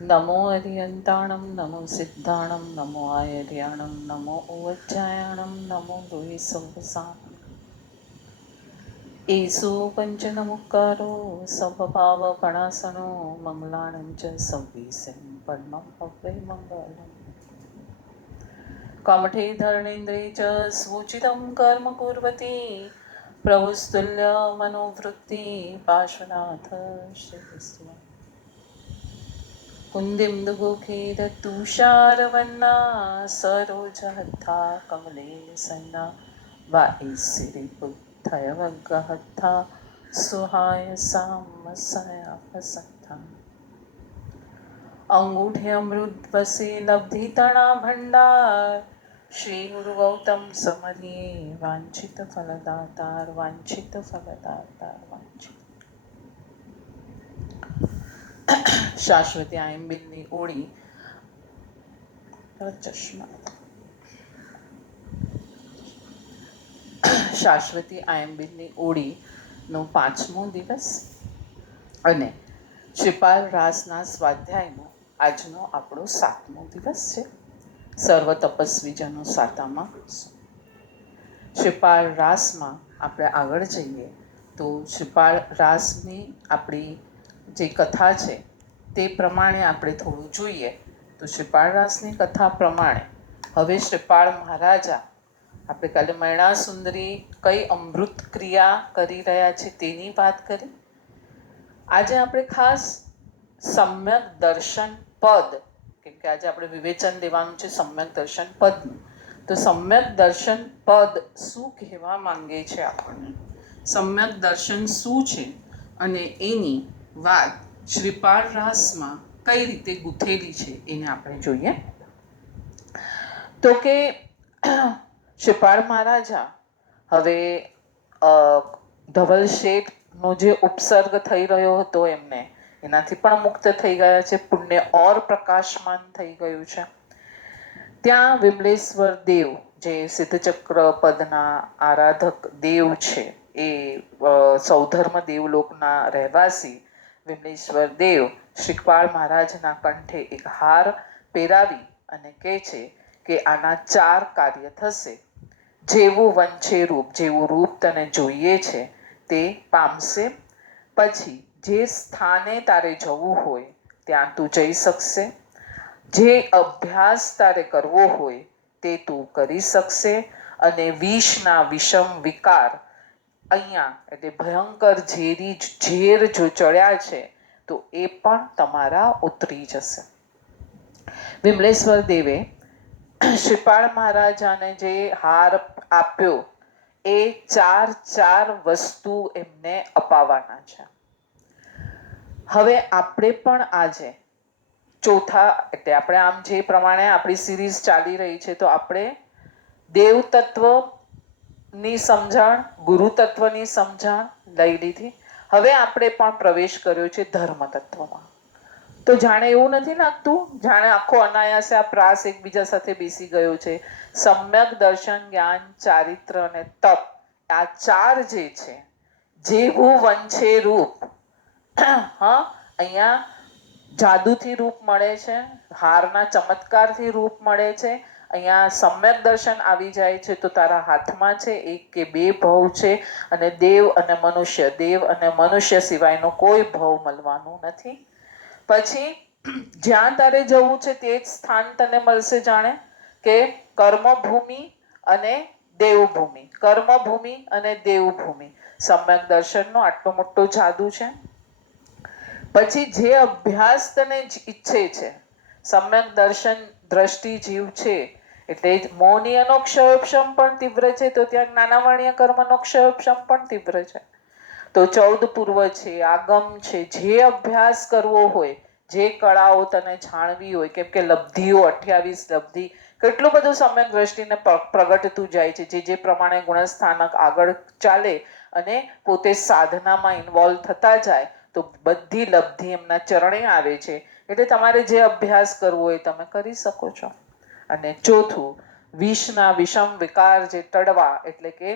नमो अरियन्ताणं नमो सिद्धाणं नमो आयर्याणं नमो उवज्जायाणं नमो भूये संवसां येषु पञ्चनमुक्कारो स्वभावपणासनो मङ्गलानं च सव्वीसं पद्मं अव्ययमङ्गलम् कमठे धरणेन्द्रे च सूचितं कर्म कुर्वती प्रभुस्तुल्य मनोवृत्ति पार्श्वनाथ श्रीकृष्ण कुन्दिन्दुगुखेदतुषारवन्ना सरोजहत्था कमलेशन्ना वाईसिरिबुद्धयवग्गहत्था सुहायसामसयापसत्था अंगूठ्यमृद्वसे लब्धितणा भण्डार श्री गुरु गौतम समरिये वांछित फलदातार वांछित શાશ્વતી આયંબિલની ઓળી ચશ્મા શાશ્વતી આયંબિલની ઓળીનો 5મો દિવસ અને શ્રીપાલ રાસના સ્વાધ્યાયનો આજનો આપણો 7મો દિવસ છે. સર્વ તપસ્વીજનો સાતામાં શ્રીપાલ રાસમાં આપણે આગળ જઈએ તો શ્રીપાલ રાસની આપણી જે કથા છે તે પ્રમાણે આપણે થોડું જોઈએ તો શ્રીપાળ રાસની કથા પ્રમાણે હવે શ્રીપાળ મહારાજા આપણે કાલે મૈણા સુંદરી કઈ અમૃત ક્રિયા કરી રહ્યા છે તેની વાત કરી. આજે આપણે ખાસ સમ્યક દર્શન પદ, કેમ કે આજે આપણે વિવેચન દેવાનું છે સમ્યક દર્શન પદનું, તો સમ્યક દર્શન પદ શું કહેવા માંગે છે, આપણને સમ્યક દર્શન શું છે અને એની વાત શ્રીપાળ રાસમાં કઈ રીતે ગૂંથેલી છે એને આપણે જોઈએ. તો કે શ્રીપાળ મહારાજા હવે ધવલ શેઠનો જે ઉપસર્ગ થઈ રહ્યો હતો એમને એનાથી પણ મુક્ત થઈ ગયા છે, પુણ્ય ઓર પ્રકાશમાન થઈ ગયું છે. ત્યાં વિમલેશ્વર દેવ જે સિદ્ધચક્ર પદના આરાધક દેવ છે, એ સૌધર્મ દેવલોકના રહેવાસી વિમલેશ્વર દેવ શ્રીપાળ મહારાજના કંઠે એક હાર પહેરાવી અને કહે છે કે આના 4 કાર્ય થશે. જેવું વંશે રૂપ, જેવું રૂપ તને જોઈએ છે તે પામશે. પછી જે સ્થાને તારે જવું હોય ત્યાં તું જઈ શકશે. જે અભ્યાસ તારે કરવો હોય તે તું કરી શકશે. અને વિષના વિષમ વિકાર, અહીંયા એટલે ભયંકર ઝેરી ઝેર જો ચડ્યા છે તો એ પણ તમારા ઉતરી જશે. વિમલેશ્વર દેવે શ્રીપાળ મહારાજાને જે હાર આપ્યો એ 4 વસ્તુ એમને અપાવવાના છે. હવે આપણે પણ આજે ચોથા, એટલે આપણે આમ જે પ્રમાણે આપણી સિરીઝ ચાલી રહી છે તો આપણે દેવ તત્વની સમજણ, ગુરુ તત્વની સમજણ લઈ લીધી. હવે આપણે પણ પ્રવેશ કર્યો છે ધર્મ તત્વમાં. તો જાણે એવું નથી લાગતું જાણે આખો અનાયાસે આ પ્રાસ એકબીજા સાથે બેસી ગયો છે. સમ્યક દર્શન, જ્ઞાન, ચારિત્ર અને તપ, આ 4 જે છે, જેવું વંશે રૂપ, હા, અહીંયા જાદુથી રૂપ મળે છે, હારના ચમત્કારથી રૂપ મળે છે. અહીંયા સમ્યક દર્શન આવી જાય છે તો તારા હાથમાં છે 1 કે 2 ભવ છે, અને દેવ અને મનુષ્ય સિવાયનો કોઈ ભવ મળવાનું નથી. પછી જ્યાં તારે જવું છે તે જ સ્થાન તને મળશે. જાણે કે કર્મભૂમિ અને દેવભૂમિ, કર્મભૂમિ અને દેવભૂમિ, સમ્યક દર્શનનો આટલો મોટો જાદુ છે. પછી જે અભ્યાસ તને ઈચ્છે છે, સમ્યક દર્શન દ્રષ્ટિ જીવ છે એટલે મૌનીયનો ક્ષયોપશમ પણ તીવ્ર છે, તો ત્યાં જ્ઞાનાવર્ણ્ય કર્મનો ક્ષયોપશમ પણ તીવ્ર છે. તો 14 પૂર્વ છે, આગમ છે, જે અભ્યાસ કરવો હોય, જે કળાઓ તને જાણવી હોય, કેમ કે લબ્ધિઓ 28 લબ્ધિ, કેટલું બધું સમ્યક દ્રષ્ટિને પ્રગટતું જાય છે. જે પ્રમાણે ગુણસ્થાનક આગળ ચાલે અને પોતે સાધનામાં ઇન્વોલ્વ થતા જાય તો બધી લબ્ધિ એમના ચરણે આવે છે. એટલે તમારે જે અભ્યાસ કરવો હોય તમે કરી શકો છો. અને ચોથું, વિષના વિષમ વિકાર જે ટળવા, એટલે કે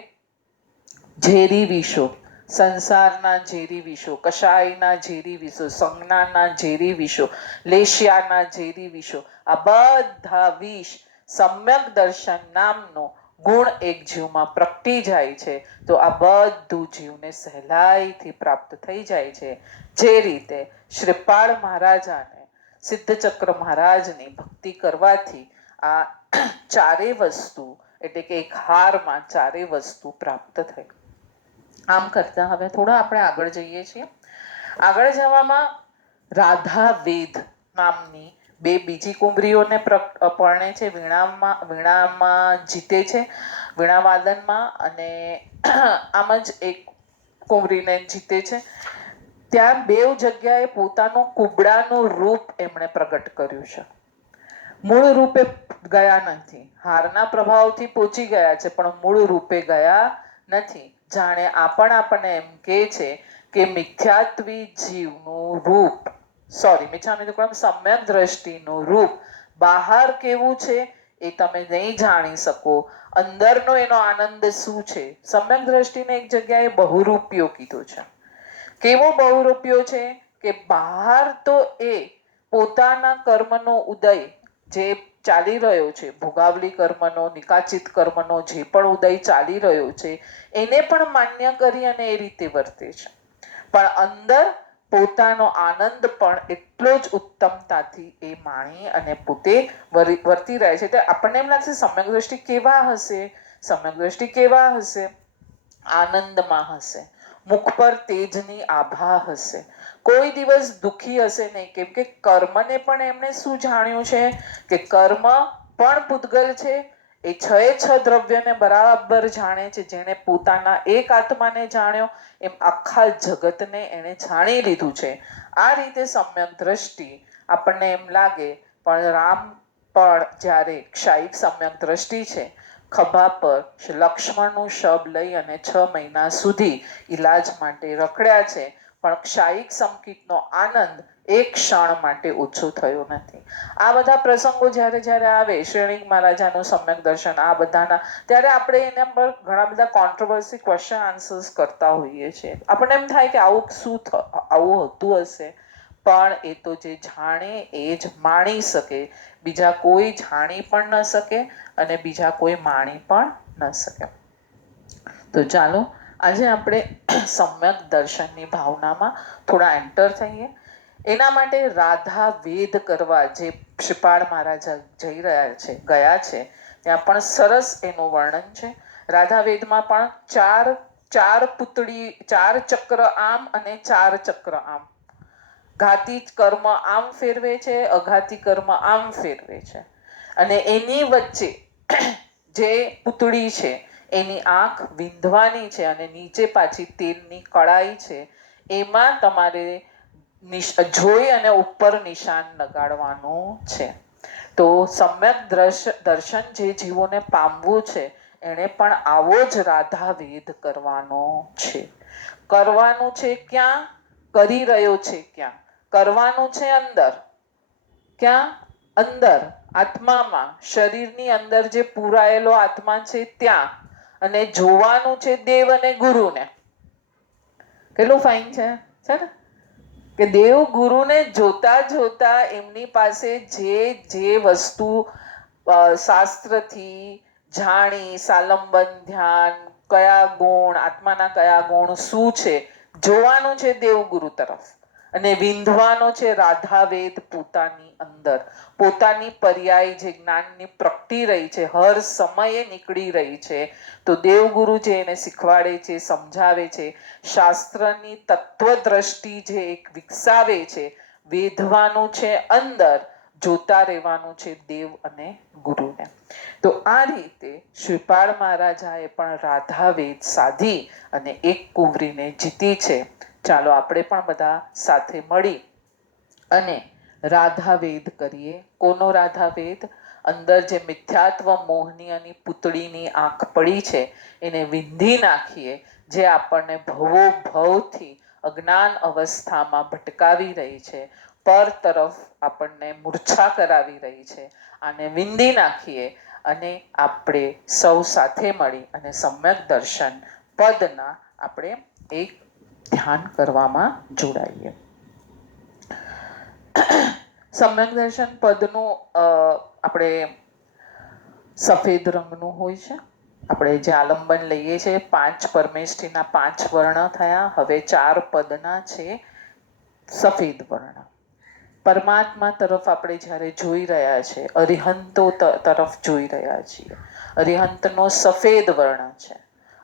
ઝેરી વિષો, સંસારના ઝેરી વિષો, કશાયના ઝેરી વિષો, સંજ્ઞાના ઝેરી વિષો, લેશિયાના ઝેરી વિષો, આ બધા વિષ સમ્યક દર્શન નામનો ગુણ એક જીવમાં પ્રગટી જાય છે તો આ બધું જીવને સહેલાઈથી પ્રાપ્ત થઈ જાય છે. જે રીતે શ્રીપાળ મહારાજાને સિદ્ધચક્ર મહારાજની ભક્તિ કરવાથી આ ચારેય વસ્તુ એટલે કે એક હારમાં ચારેય વસ્તુ પ્રાપ્ત થઈ. આમ કરતા હવે થોડા આપણે આગળ જઈએ છીએ. આગળ જવામાં રાધા વેદ નામની બે બીજી કુંવરીઓને પરણે છે. વીણામાં જીતે છે, વીણાવાદનમાં, અને આમ જ એક કુંવરીને જીતે છે. ત્યાં બેવ જગ્યાએ પોતાનું કુબડાનું રૂપ એમણે પ્રગટ કર્યું છે. મૂળ રૂપે ગયા નથી, હારના પ્રભાવથી પહોંચી ગયા છે પણ મૂળ રૂપે ગયા નથી. જાણે આપણને એમ કહે છે કે મિથ્યાત્વી જીવનું રૂપ સમ્યક દ્રષ્ટિનું રૂપ બહાર કેવું છે એ તમે નહીં જાણી શકો, અંદરનો એનો આનંદ શું છે. સમ્યક દ્રષ્ટિને એક જગ્યાએ બહુરૂપિયો કીધું છે. કેવો બહુરૂપિયો છે કે બહાર તો એ પોતાના કર્મનો ઉદય જે ચાલી રહ્યો છે, ભોગાવલી કર્મનો, નિકાચિત કર્મનો જે પણ ઉદય ચાલી રહ્યો છે એને પણ માન્ય કરી અને એ રીતે વર્તે છે. પણ અંદર પોતાનો આનંદ પણ એટલો જ ઉત્તમતાથી એ માણી અને પોતે વર્તી રહે છે. તો આપણને એમ લાગશે સમ્યક દ્રષ્ટિ કેવા હશે, સમ્યક દ્રષ્ટિ કેવા હશે? આનંદમાં હશે, મુખ પર તેજની આભા હશે, કોઈ દિવસ દુઃખી હશે નહીં. કેમ કે કર્મને પણ એમણે શું જાણ્યું છે કે કર્મ પણ પૂતગલ છે. એ છ દ્રવ્યને બરાબર જાણે છે. જેણે પોતાના એક આત્માને જાણ્યો એમ આખા જગતને એણે જાણી લીધું છે. આ રીતે સમ્યક દ્રષ્ટિ આપણને એમ લાગે, પણ રામ પણ જ્યારે ક્ષાયિક સમ્યક દ્રષ્ટિ છે, ખભા પર લક્ષ્મણનું શબ લઈ અને 6 મહિના સુધી ઈલાજ માટે રખડ્યા છે પણ ક્ષાયિક સંકિતનો આનંદ એક ક્ષણ માટે ઓછો થયો નથી. આ બધા પ્રસંગો જ્યારે જ્યારે આવે, શ્રેણીક મહારાજાનું સમ્યક દર્શન, આ બધાના, ત્યારે આપણે એના પર ઘણા બધા કોન્ટ્રોવર્સી ક્વેશ્ચન આન્સર્સ કરતા હોઈએ છીએ. આપણને એમ થાય કે આવું હતું હશે, પણ એ તો જે જાણે એ જ માણી શકે, બીજા કોઈ જાણી પણ ન શકે અને બીજા કોઈ માણી પણ ન શકે. તો ચાલો આજે આપણે સમ્યક દર્શનની ભાવનામાં થોડા એન્ટર થઈએ. એના માટે રાધા વેદ કરવા જે શ્રીપાળ મહારાજા ગયા છે ત્યાં પણ સરસ એનું વર્ણન છે. રાધા વેદમાં પણ ચાર પૂતળી, 4 ચક્ર આમ અને 4 ચક્ર આમ, ઘાતી કર્મ આમ ફેરવે છે, અઘાતી કર્મ આમ ફેરવે છે. અને એની વચ્ચે જે પૂતળી છે એની આંખ વિંધવાની છે અને નીચે પાછી તેલની કળાઈ છે. એમાં તમારે જોઈ અને ઉપર નિશાન લગાડવાનું છે. તો સમ્યક દર્શન જે જીવોને પામવું છે એને પણ આવો જ રાધા વેદ કરવાનો છે. કરવાનું છે ક્યાં? કરી રહ્યો છે ક્યાં? કરવાનું છે અંદર. ક્યાં? અંદર, આત્મામાં, શરીરની અંદર જે પૂરાયેલો આત્મા છે ત્યાં. અને જોવાનું છે દેવ અને ગુરુને. કેટલું ફાઇન છે ને? કે દેવ ગુરુને જોતા જોતા એમની પાસે જે વસ્તુ શાસ્ત્રથી જાણી, સાલંબન ધ્યાન, કયા ગુણ, આત્માના કયા ગુણ શું છે, જોવાનું છે દેવગુરુ તરફ. અને વિંધવાનો છે રાધા વેદ પોતાની અંદર. પોતાની પર્યાય જે જ્ઞાનની પ્રગટી રહી છે, હર સમયે નીકળી રહી છે. તો દેવગુરુ જે એને શીખવાડે છે, સમજાવે છે, શાસ્ત્રની તત્વદ્રષ્ટિ જે એક વિકસાવે છે, વેધવાનું છે અંદર, જોતા રહેવાનું છે દેવ અને ગુરુને. તો આ રીતે શ્રીપાળ મહારાજાએ પણ રાધા વેદ સાધી અને એક કુંવરીને જીતી છે. ચાલો આપણે પણ બધા સાથે મળી અને રાધા વેદ કરીએ. કોનો રાધા વેદ? અંદર જે મિથ્યાત્વ મોહની અને પૂતળીની આંખ પડી છે એને વિંધી નાખીએ, જે આપણને ભવો ભવથી અજ્ઞાન અવસ્થામાં ભટકાવી રહી છે, પર તરફ આપણને મૂર્છા કરાવી રહી છે. આને વિંધી નાખીએ અને આપણે સૌ સાથે મળી અને સમ્યક દર્શન પદના આપણે એક ધ્યાન કરવામાં જોડાઈએ. સમ્યક દર્શન પદનું આપણે સફેદ રંગનું હોય છે. આપણે જે આલંબન લઈએ છીએ 5 પરમેષ્ઠીના 5 વર્ણ થયા. હવે 4 પદના છે સફેદ વર્ણ. પરમાત્મા તરફ આપણે જ્યારે જોઈ રહ્યા છીએ, અરિહંતો તરફ જોઈ રહ્યા છીએ. અરિહંતનો સફેદ વર્ણ છે.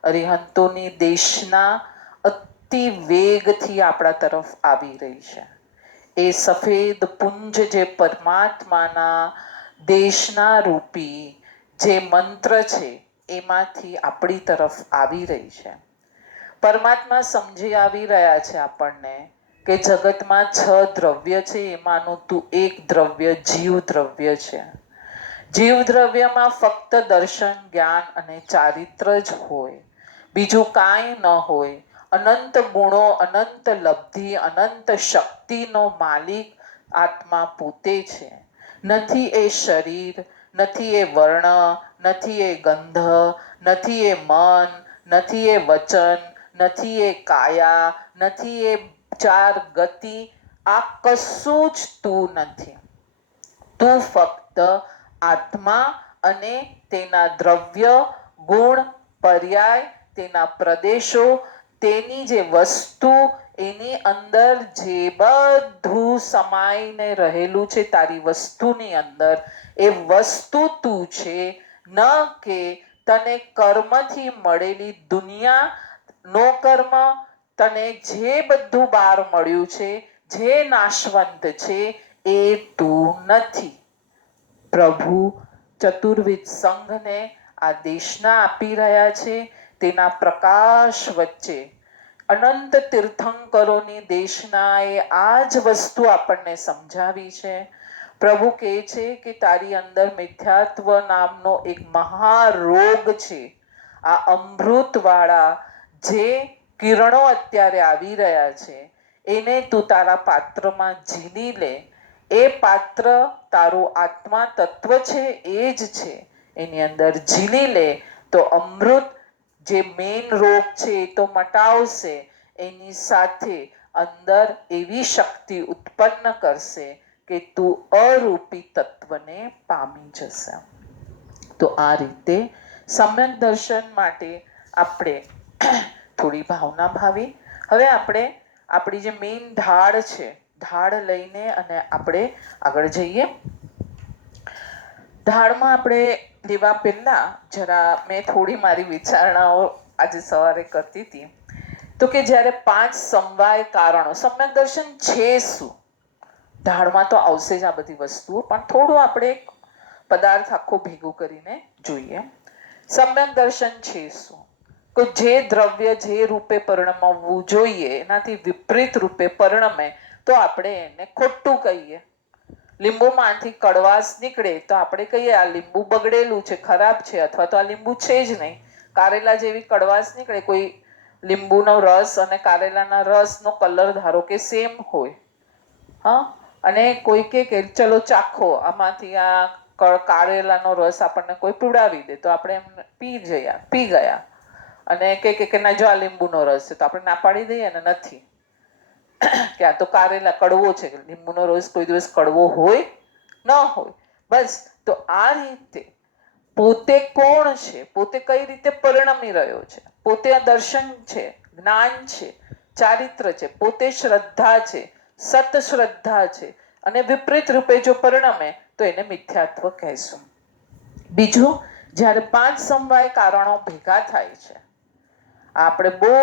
અરિહંતોની દેશના અતિ વેગથી આપણા તરફ આવી રહી છે. એ સફેદ પુંજ જે પરમાત્માના દેશના રૂપી જે મંત્ર છે એમાંથી આપણી તરફ આવી રહી છે. પરમાત્મા સમજી આવી રહ્યા છે આપણને કે જગતમાં 6 દ્રવ્ય છે, એમાંનું તું એક દ્રવ્ય જીવ દ્રવ્ય છે. જીવ દ્રવ્યમાં ફક્ત દર્શન, જ્ઞાન અને ચારિત્ર જ હોય, બીજું કાંઈ ન હોય. અનંત ગુણો, અનંત લબ્ધિ, અનંત શક્તિનો માલિક આત્મા પોતે છે. નથી એ શરીર, નથી એ વર્ણ, નથી એ ગંધ, નથી એ મન, નથી એ વચન, નથી એ કાયા, નથી એ 4 ગતિ. આ કશું જ તું નથી. તું ફક્ત આત્મા અને તેના દ્રવ્ય, ગુણ, પર્યાય, તેના પ્રદેશો, તેની જે વસ્તુ, એની અંદર જે બધું સમાઈને રહેલું છે તારી વસ્તુની અંદર, એ વસ્તુ તું છે. ન કે તને કર્મથી મળેલી દુનિયા, નો કર્મ, તને જે બધું બહાર મળ્યું છે, જે નાશવંત છે, એ તું નથી. પ્રભુ ચતુર્વિધ સંઘને આ દેશના આપી રહ્યા છે. તેના પ્રકાશ વચ્ચે અનંત તીર્થંકરોની દેશના એ આ જ વસ્તુ આપણને સમજાવી છે. પ્રભુ કહે છે કે તારી અંદર મિથ્યાત્વ નામનો એક મહારોગ છે. આ અમૃતવાળા જે કિરણો અત્યારે આવી રહ્યા છે એને તું તારા પાત્રમાં ઝીલી લે. એ પાત્ર તારું આત્મા તત્વ છે, એ જ છે. એની અંદર ઝીલી લે તો અમૃત જે મેઇન રોગ છે એ તો મટાવશે, એની સાથે અંદર એવી શક્તિ ઉત્પન્ન કરશે કે તું અરૂપી તત્વને પામી જશે. તો આ રીતે સમ્યક દર્શન માટે આપણે થોડી ભાવના ભાવી. હવે આપણે આપણી જે મેઇન ઢાળ છે, ઢાળ લઈને અને આપણે આગળ જઈએ. ઢાળમાં આપણે લેવા પહેલા જરા મેં થોડી મારી વિચારણાઓ આજે સવારે કરતી હતી. તો કે જ્યારે 5 સમવાય કારણો, સમ્યક દર્શન છે શું? ઢાળમાં તો આવશે જ આ બધી વસ્તુઓ, પણ થોડું આપણે પદાર્થ આખો ભેગું કરીને જોઈએ. સમ્યક દર્શન છે શું? તો જે દ્રવ્ય જે રૂપે પરિણમવું જોઈએ એનાથી વિપરીત રૂપે પરિણમે તો આપણે એને ખોટું કહીએ. લીંબુમાંથી કડવાશ નીકળે તો આપણે કહીએ આ લીંબુ બગડેલું છે, ખરાબ છે, અથવા તો આ લીંબુ છે જ નહીં. કારેલા જેવી કડવાશ નીકળે, કોઈ લીંબુનો રસ અને કારેલાના રસનો કલર ધારો કે સેમ હોય, હા, અને કોઈ કે ચલો ચાખો, આમાંથી આ કારેલાનો રસ આપણને કોઈ પીવડાવી દે તો આપણે એમ પી ગયા અને કે ના જો આ લીંબુનો રસ છે તો આપણે ના પાડી દઈએ ને નથી કે આ તો કારેલા કડવો છે. લીંબુનો રસ કોઈ દિવસ કડવો હોય ન હોય. બસ તો આ રીતે પોતે કોણ છે, પોતે કઈ રીતે પરિણમી રહ્યો છે, પોતે આ દર્શન છે, જ્ઞાન છે, ચારિત્ર છે, પોતે શ્રદ્ધા છે, સત શ્રદ્ધા છે, અને વિપરીત રૂપે જો પરિણમે તો એને મિથ્યાત્વ કહેશું. બીજું, જ્યારે 5 સમવાય કારણો ભેગા થાય છે, આપણે બહુ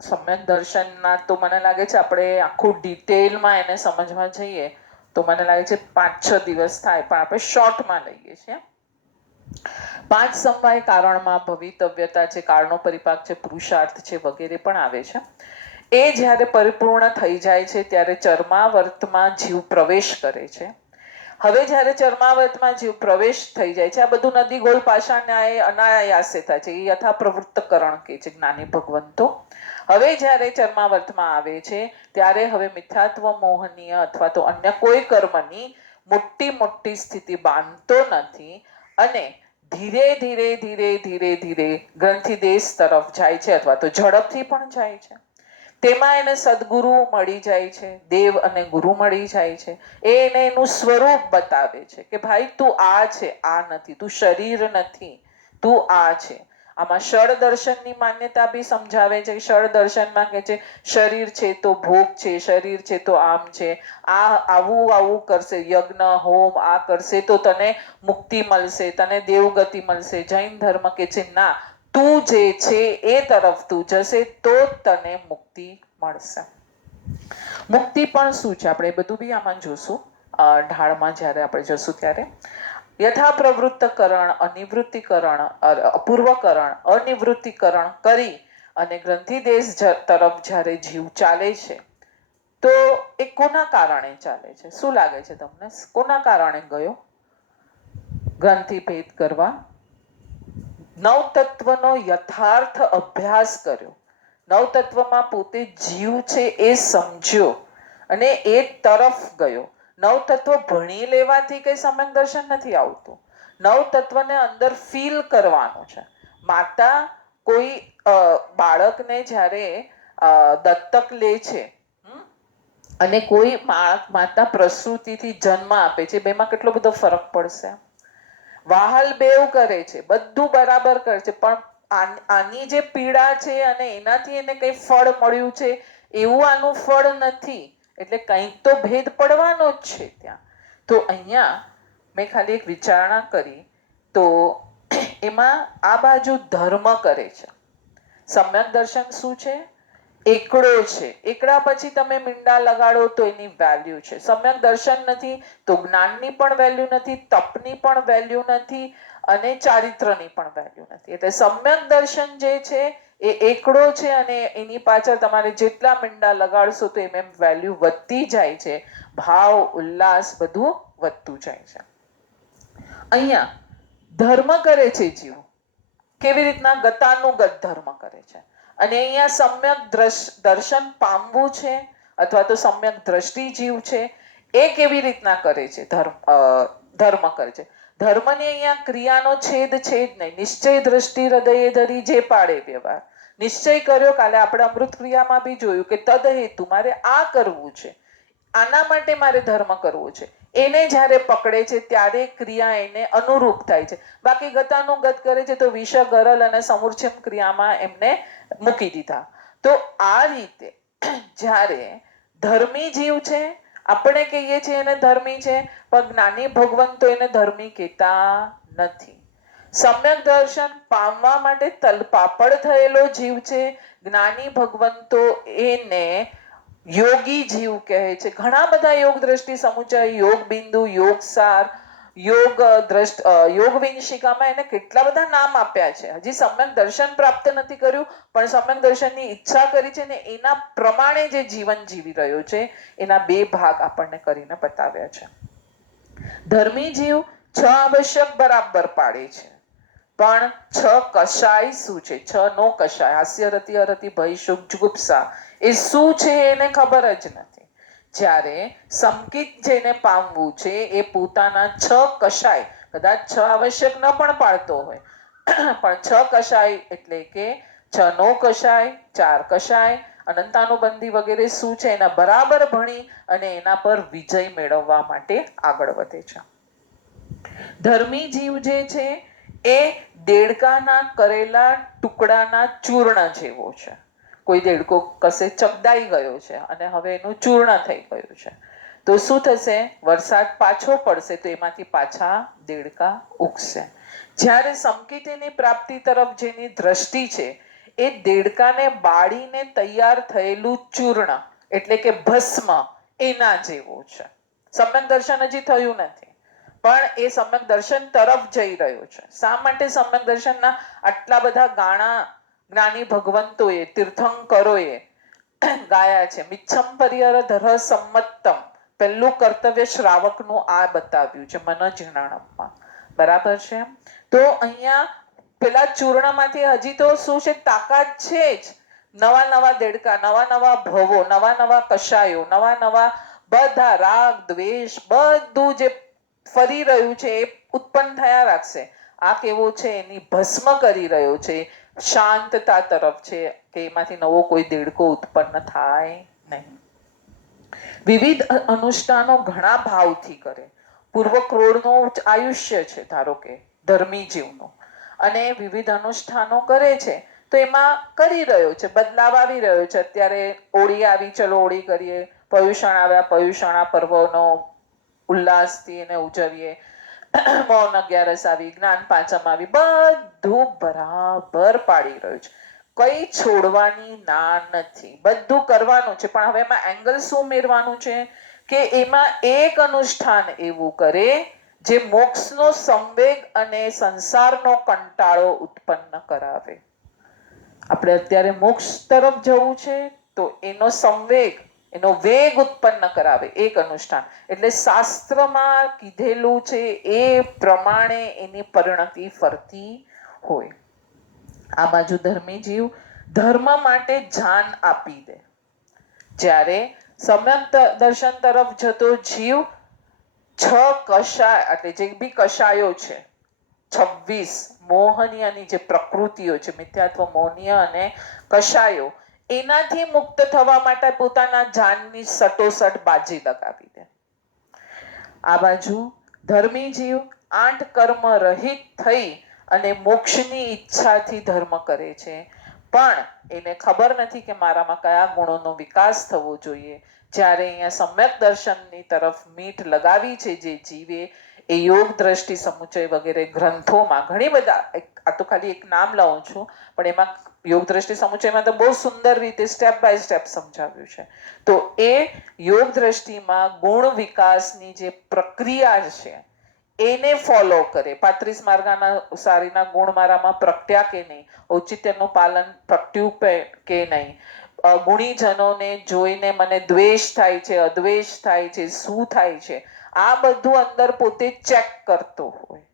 સમ્યક દર્શનના તો મને લાગે છે આપણે આખું ડિટેલમાં એને સમજવા જઈએ તો મને લાગે છે 5-6 દિવસ થાય, પણ આપણે શોર્ટમાં લઈએ છીએ. 5 સમવાય કારણમાં ભવિતવ્યતા છે, કારણો પરિપાક છે, પુરુષાર્થ છે, વગેરે પણ આવે છે. એ જ્યારે પરિપૂર્ણ થઈ જાય છે ત્યારે ચર્માવર્તમાં જીવ પ્રવેશ કરે છે. હવે જ્યારે ચર્માવર્તમાં જીવ પ્રવેશ થઈ જાય છે, આ બધું નદી ગોળ પાષાણ ન્યાય અનાયાસે થાય છે, એ યથા પ્રવૃત્તકરણ કે છે જ્ઞાની ભગવંતો. હવે જ્યારે ચર્માવર્તમાં આવે છે ત્યારે હવે મિથ્યાત્વ મોહનીય અથવા તો અન્ય કોઈ કર્મની મોટી સ્થિતિ બાંધતો નથી, અને ધીરે ધીરે ધીરે ધીરે ધીરે ગ્રંથિદેશ તરફ જાય છે, અથવા તો ઝડપથી પણ જાય છે. તેમાં એને સદગુરુ મળી જાય છે, દેવ અને ગુરુ મળી જાય છે. એને એનું સ્વરૂપ બતાવે છે કે ભાઈ તું આ છે, આ નથી, તું શરીર નથી, તું આ છે. આમાં ષડ દર્શનની માન્યતા બી સમજાવે છે. ષડ દર્શનમાં કે છે શરીર છે તો ભોગ છે, શરીર છે તો આમ છે, આ આવું આવું કરશે, યજ્ઞ હોમ આ કરશે તો તને મુક્તિ મળશે, તને દેવગતિ મળશે. જૈન ધર્મ કે છે ના, તું જે છે એ તરફ તું જશે તો તને મુક્તિ મળશે. મુક્તિ પણ શું છે આપણે બધું બી આમાં જોશું ઢાળમાં જ્યારે આપણે જશું ત્યારે. યથા પ્રવૃત્તકરણ, અનિવૃત્તિકરણ, અપૂર્વકરણ, અનિવૃત્તિકરણ કરી અને ગ્રંથિદેશ તરફ જ્યારે જીવ ચાલે છે તો એ કોના કારણે ચાલે છે? શું લાગે છે તમને? કોના કારણે ગયો ગ્રંથિ ભેદ કરવા? નવતત્વનો યથાર્થ અભ્યાસ કર્યો, નવતત્વમાં પોતે જીવ છે એ સમજ્યો અને એ તરફ ગયો. નવતત્વ ભણી લેવાથી કઈ સમ્યક દર્શન નથી આવતું. નવતત્વને અંદર ફીલ કરવાનું છે. માતા કોઈ બાળકને જ્યારે દત્તક લે છે અને કોઈ માતા પ્રસૂતિથી જન્મ આપે છે, બેમાં કેટલો બધો ફરક પડશે. વાહલ બેવ કરે છે, બધું બરાબર કરે છે, પણ આની જે પીડા છે અને એનાથી એને કઈ ફળ મળ્યું છે એવું આનું ફળ નથી. એટલે કંઈક તો ભેદ પડવાનો જ છે ત્યાં. તો અહીંયા મેં ખાલી એક વિચારણા કરી તો એમાં આ બાજુ ધર્મ કરે છે. સમ્યક દર્શન શું છે? એકડો છે. એકડા પછી તમે મીંડા લગાડો તો એની વેલ્યુ છે. સમ્યક દર્શન નથી તો જ્ઞાનની પણ વેલ્યુ નથી, તપની પણ વેલ્યુ નથી અને ચારિત્રની પણ વેલ્યુ નથી. એટલે સમ્યક દર્શન જે છે એ એકડો છે અને એની પાછળ તમારે જેટલા મીંડા લગાડશો તો એમ વેલ્યુ વધતી જાય છે. ભાવ, ઉલ્લાસ બધું વધતું જાય છે. અહીંયા ધર્મ કરે છે જીવ. કેવી રીતના? ગતાનુગત ધર્મ કરે છે. અને અહીંયા સમ્યક દર્શન પામવું છે અથવા તો સમ્યક દ્રષ્ટિ જીવ છે એ કેવી રીતના કરે છે? ધર્મ કરે છે. ધર્મની અહીંયા ક્રિયાનો છેદ છે જ નહીં. નિશ્ચય દ્રષ્ટિ હૃદયે ધરી જે પાડે વ્યવહાર. નિશ્ચય કર્યો, કાલે આપણે અમૃત ક્રિયામાં બી જોયું કે તદ હેતુ મારે આ કરવું છે, આના માટે મારે ધર્મ કરવો છે, એને જ્યારે પકડે છે ત્યારે ક્રિયા એને અનુરૂપ થાય છે. બાકી ગતાનુગત કરે છે તો વિષ, ગરલ અને સમૂર્છમ ક્રિયામાં એમને મૂકી દીધા. તો આ રીતે જ્યારે ધર્મી જીવ છે, આપણે કહીએ છીએ એને ધર્મી છે, પણ જ્ઞાની ભગવંતો એને ધર્મી કહેતા નથી. સમ્યક દર્શન પામવા માટે તલપાપડ થયેલો જીવ છે. જ્ઞાની ભગવંતો એને યોગી જીવ કહે છે. ઘણા બધા યોગ દ્રષ્ટિ સમુચય, યોગ બિંદુ, યોગ સાર, યોગ વિંશિકામાં એને કેટલા બધા નામ આપ્યા છે. હજી સમ્યક દર્શન પ્રાપ્ત નથી કર્યું પણ સમ્યક દર્શનની ઈચ્છા કરી છે ને એના પ્રમાણે જે જીવન જીવી રહ્યો છે એના બે ભાગ આપણને કરીને બતાવ્યા છે. ધર્મી જીવ 6 આવશ્યક બરાબર પાડે છે, પણ 6 કશાય શું છે? 6 નો કશાય, હાસ્ય, રતિ, અરતિ, ભય, શુક, જુગુપ્સા એ શું છે એને ખબર જ નથી. જ્યારે સંકિત જેને પામવું છે એ પોતાના 6 કશાય, કદાચ 6 આવશ્યક ન પણ પાડતો હોય પણ 6 કશાય એટલે કે 6 નો કશાય, 4 કશાય, અનંતાનુબંધી વગેરે શું છે એના બરાબર ભણી અને એના પર વિજય મેળવવા માટે આગળ વધે છે. ધર્મી જીવ જે છે એ દેડકાના કરેલા ટુકડાના ચૂર્ણ જેવો છે. કોઈ દેડકો કશે ચગદાઈ ગયો છે અને હવે એનું ચૂર્ણ થઈ ગયું છે તો શું થશે? વરસાદ પાછો પડશે તો એમાંથી પાછા દેડકા ઉગશે. જ્યારે સંકિતની પ્રાપ્તિ તરફ જેની દ્રષ્ટિ છે એ દેડકાને બાળીને તૈયાર થયેલું ચૂર્ણ એટલે કે ભસ્મ એના જેવું છે. સમ્યક દર્શન હજી થયું નથી પણ એ સમ્યક દર્શન તરફ જઈ રહ્યો છે. શા માટે સમ્યક દર્શનના આટલા બધા ગાણા જ્ઞાની ભગવંતોએ, તીર્થંકરોએ ગાયા છે? મિચ્છમ પરિહર ધર સંમત્તમ, પહેલું કર્તવ્ય શ્રાવકનું આ બતાવ્યું છે મન જીર્ણાણમમાં. બરાબર છે? તો અહીંયા પેલા ચૂર્ણમાંથી હજી તો શું છે? તાકાત છે જ. નવા નવા દેડકા, નવા નવા ભવો, નવા નવા કશાયો, નવા નવા બધા રાગ, દ્વેષ બધું જે ફરી રહ્યું છે એ ઉત્પન્ન થયા રાખશે આ કેવો છે એની ભસ્મ કરી રહ્યો છે, શાંતતા તરફ છે કે એમાંથી નવો કોઈ દેડકો ઉત્પન્ન થાય નહીં. વિવિધ અનુષ્ઠાનો ઘણા ભાવથી કરે. પૂર્વ ક્રોડનું આયુષ્ય છે ધારો કે ધર્મી જીવનું, અને વિવિધ અનુષ્ઠાનો કરે છે તો એમાં કરી રહ્યો છે, બદલાવ આવી રહ્યો છે. અત્યારે હોળી આવી, ચલો હોળી કરીએ. પર્યુષણ આવ્યા, પર્યુષણા પર્વનો ઉલ્લાસથી એને ઉજવીએ. મૌન અગિયારસ આવી, જ્ઞાન પાંચમ આવી, બધું બરાબર પાડી રહ્યું છે. કઈ છોડવાની ના નથી, બધું કરવાનું છે. પણ હવે એમાં એંગલ શું મેળવાનું છે કે એમાં એક અનુષ્ઠાન એવું કરે જે મોક્ષનો સંવેગ અને સંસારનો કંટાળો ઉત્પન્ન કરાવે. આપણે અત્યારે મોક્ષ તરફ જવું છે તો એનો સંવેગ, એનો વેગ ઉત્પન્ન કરાવે એક અનુષ્ઠાન. એટલે શાસ્ત્રમાં કીધેલું છે એ પ્રમાણે એની પરિણતિ ફરતી હોય. આ બાજુ ધર્મી જીવ ધર્મ માટે જાન આપી દે, જ્યારે સમ્યક દર્શન તરફ જતો જીવ 6 કષાય, એટલે જે બી કષાયો છે 26 મોહનીયની જે પ્રકૃતિઓ છે, મિથ્યાત્વ, મોહનીય અને કષાયો, એનાથી મુક્ત થવા માટે પોતાના જાનની સટોસટ બાજી લગાવી દે. આ બાજુ ધર્મી જીવ 8 કર્મ રહિત થઈ અને મોક્ષની ઈચ્છાથી ધર્મ કરે છે, પણ એને ખબર નથી કે મારામાં કયા ગુણોનો વિકાસ થવો જોઈએ. જ્યારે અહીંયા સમ્યક દર્શનની તરફ મીઠ લગાવી છે જે જીવે, એ યોગ દ્રષ્ટિ સમુચય વગેરે ગ્રંથોમાં ઘણી બધા, આ તો ખાલી એક નામ લાવું છું, પણ એમાં યોગ દ્રષ્ટિ સમુચયમાં તો બહુ સુંદર રીતે સ્ટેપ બાય સ્ટેપ સમજાવ્યું છે. તો એ યોગ દ્રષ્ટિમાં ગુણ વિકાસની જે પ્રક્રિયા છે એને ફોલો કરે. 35 માર્ગાના સારીના ગુણ મારામાં પ્રગટ્યા કે નહીં, ઔચિત્યનું પાલન પ્રગટ્યું કે નહીં, ગુણીજનોને જોઈને મને દ્વેષ થાય છે, અદ્વેષ થાય છે, શું થાય છે, આ બધું અંદર પોતે ચેક કરતો હોય.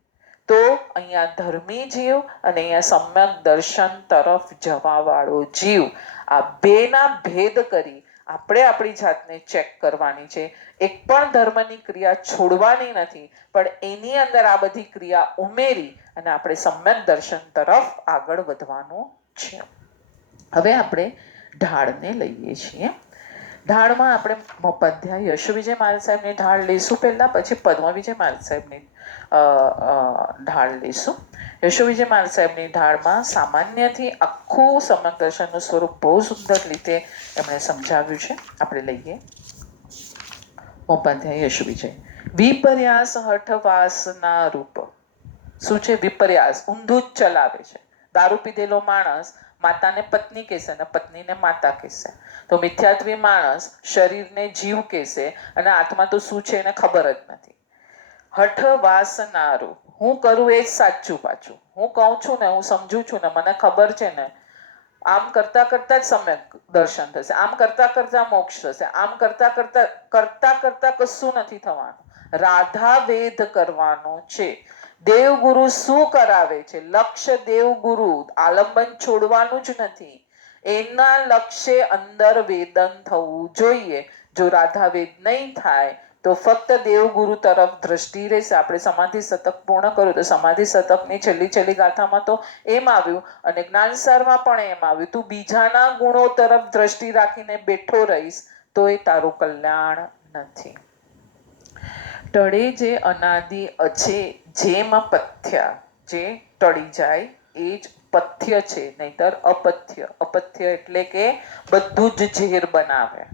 તો અહીંયા ધર્મી જીવ અને અહીંયા સમ્યક દર્શન તરફ જવા વાળો જીવ, આ બેના ભેદ કરી આપણે આપણી જાતને ચેક કરવાની છે. એક પણ ધર્મની ક્રિયા છોડવાની નથી, પણ એની અંદર આ બધી ક્રિયા ઉમેરી અને આપણે સમ્યક દર્શન તરફ આગળ વધવાનું છે. હવે આપણે ઢાળને લઈએ છીએ. ઢાળમાં આપણે મોપાધ્યાય યશોવિજય મહારાજ સાહેબની ઢાળ લઈશું પહેલા, પછી પદ્મવિજય મહારાજ સાહેબની ઢાળ લઈશું. યશોવિજય મહારાજ સાહેબની ઢાળમાં સામાન્યથી આખું સમ્યક દર્શનનું સ્વરૂપ બહુ સુંદર રીતે એમણે સમજાવ્યું છે. આપણે લઈએ મોપાધ્યાય યશોવિજય. વિપર્યાસ હઠવાસના રૂપ. શું છે વિપર્યાસ? ઊંધું જ ચલાવે છે. દારૂ પીધેલો માણસ માતાને પત્ની કહેશે અને પત્નીને માતા કહેશે. તો મિથ્યાત્વી માણસ શરીરને જીવ કહેશે અને આત્મા તો શું છે એને ખબર જ નથી. હઠ વાસનારૂપ. હું કરું એ જ સાચું, પાછું હું કહું છું ને, હું સમજુ છું ને, મને ખબર છે ને, આમ કરતા કરતા જ સમ્યક દર્શન થશે, આમ કરતા કરતા મોક્ષ થશે, આમ કરતા કરતા કરતા કરતા કશું નથી થવાનું. રાધા વેદ કરવાનો છે. દેવગુરુ શું કરાવે છે? લક્ષ્ય દેવગુરુ, આલંબન છોડવાનું જ નથી. એના લક્ષ્ય અંદર વેદન થવું જોઈએ. જો રાધા વેદ નહીં થાય તો ફક્ત દેવગુરુ તરફ દ્રષ્ટિ રહેશે. આપણે સમાધિ શતક પૂર્ણ કર્યું તો સમાધિ શતકની છેલ્લી ગાથામાં તો એમ આવ્યું, અને જ્ઞાનસારમાં પણ એમ આવ્યું, તું બીજાના ગુણો તરફ દ્રષ્ટિ રાખીને બેઠો રહીશ તો એ તારું કલ્યાણ નથી. ટળે જે અનાદિ અછે જેમ પથ્યા, જે ટળી જાય એ જ પથ્ય છે, નહીતર અપથ્ય. અપથ્ય એટલે કે બધું જ ઝેર બનાવે.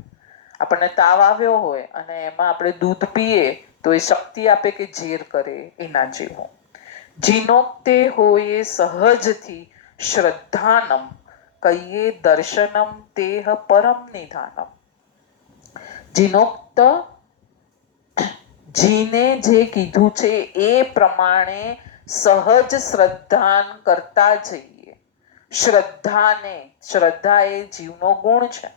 આપણને તાવ આવ્યો હોય અને એમાં આપણે દૂધ પીએ તો એ શક્તિ આપે કે ઝેર કરે, એના જેવો. જીનોક્તે હોય સહજથી શ્રદ્ધાનમ, કહીએ દર્શનમ તેહ પરમ નિધાનમ. જીનોક્ત, જીને જે કીધું છે એ પ્રમાણે સહજ શ્રદ્ધાન કરતા જઈએ. શ્રદ્ધાને, શ્રદ્ધા એ જીવનો ગુણ છે.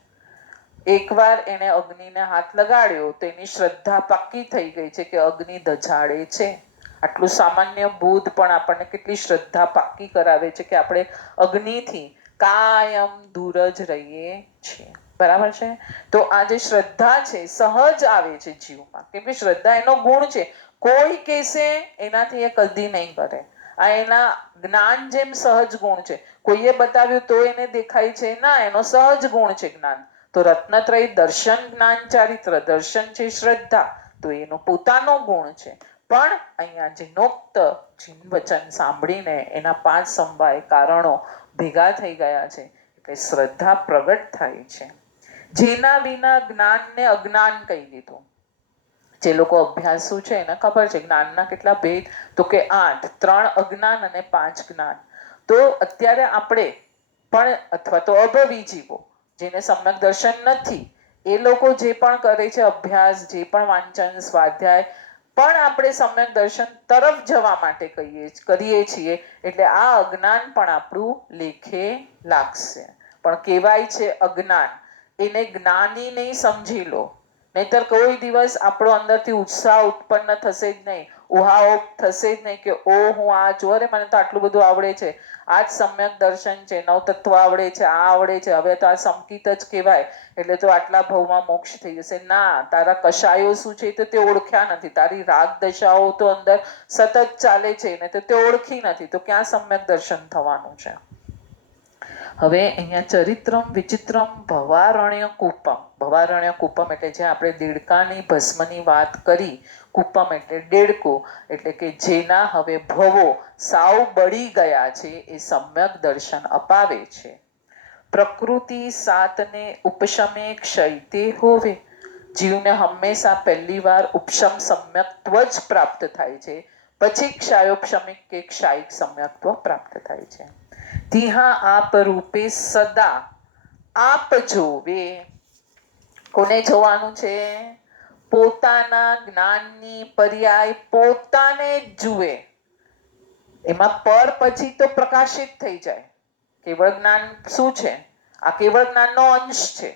એકવાર એને અગ્નિને હાથ લગાડ્યો તો એની શ્રદ્ધા પાક્કી થઈ ગઈ છે કે અગ્નિ દજાડે છે. આટલું સામાન્ય બોધ પણ આપણને કેટલી શ્રદ્ધા પાક્કી કરાવે છે કે આપણે અગ્નિથી કાયમ દૂર જ રહીએ છીએ. બરાબર છે? તો આ જે શ્રદ્ધા છે સહજ આવે છે જીવમાં, કેમ કે શ્રદ્ધા એનો ગુણ છે. કોઈ કહેશે એનાથી એ કદી નહીં કરે. આ એના જ્ઞાન જેમ સહજ ગુણ છે. કોઈએ બતાવ્યું તો એને દેખાય છે ના, એનો સહજ ગુણ છે જ્ઞાન. તો રત્નત્રય દર્શન, જ્ઞાન, ચારિત્ર. દર્શન છે શ્રદ્ધા, તો એનો પોતાનો ગુણ છે. પણ અહીંયા જીનોક્ત જીન વચન સાંભળીને એના 5 સમવાય કારણો ભેગા થઈ ગયા છે એટલે શ્રદ્ધા પ્રગટ થાય છે. જેના વિના જ્ઞાનને અજ્ઞાન કહી દીધું. જે લોકો અભ્યાસુ છે એને ખબર છે જ્ઞાનના કેટલા ભેદ, તો કે 8, 3 અજ્ઞાન અને 5 જ્ઞાન. તો અત્યારે આપણે પણ અથવા તો અભવી જીવો જેને સમ્યક દર્શન નથી, એ લોકો જે પણ કરે છે અભ્યાસ, જે પણ વાંચન, સ્વાધ્યાય, પણ આપણે સમ્યક દર્શન તરફ જવા માટે કરીએ છીએ એટલે આ અજ્ઞાન પણ આપણું લેખે લાગશે. પણ કહેવાય છે અજ્ઞાન, એને જ્ઞાની નહીં સમજી લો, નહીતર કોઈ દિવસ આપણો અંદરથી ઉત્સાહ ઉત્પન્ન થશે જ નહીં, ઉહાઓ થશે જ નહીં કે ઓ હું આ જો, અરે મને તો આટલું બધું આવડે છે, આ જ સમ્યક દર્શન છે, નવતત્વ આવડે છે, આ આવડે છે, હવે તો આ સંકિત જ કહેવાય એટલે તો આટલા ભાવમાં મોક્ષ થઈ જશે. ના, તારા કશાયો શું છે તો તે ઓળખ્યા નથી, તારી રાગ દશાઓ તો અંદર સતત ચાલે છે ને તો તે ઓળખી નથી, તો ક્યાં સમ્યક દર્શન થવાનું છે. હવે અહીંયા ચરિત્રમ વિચિત્રમ ભવારણ્ય કૂપમ. ભવારણ્ય કૂપમ એટલે જે આપણે દેડકાની ભસ્મની વાત કરી, કૂપમ એટલે દેડકો, એટલે કે જેના હવે ભવો સાવ બળી ગયા છે એ સમ્યક દર્શન અપાવે છે. પ્રકૃતિ સાતને ઉપશમે ક્ષયતે હોવે. જીવને હંમેશા પહેલી વાર ઉપશમ સમ્યક્ત્વ જ પ્રાપ્ત થાય છે, પછી ક્ષાયોપશમિક કે ક્ષાયિક સમ્યક્ત્વ પ્રાપ્ત થાય છે. તિહા આપ રૂપે સદા આપ જોવે. કોને જોવાનું છે? પોતાના જ્ઞાનની પર્યાય પોતાને જ જુએ. એમાં પર પછી તો પ્રકાશિત થઈ જાય. કેવળ જ્ઞાન શું છે? આ કેવળ જ્ઞાનનો અંશ છે.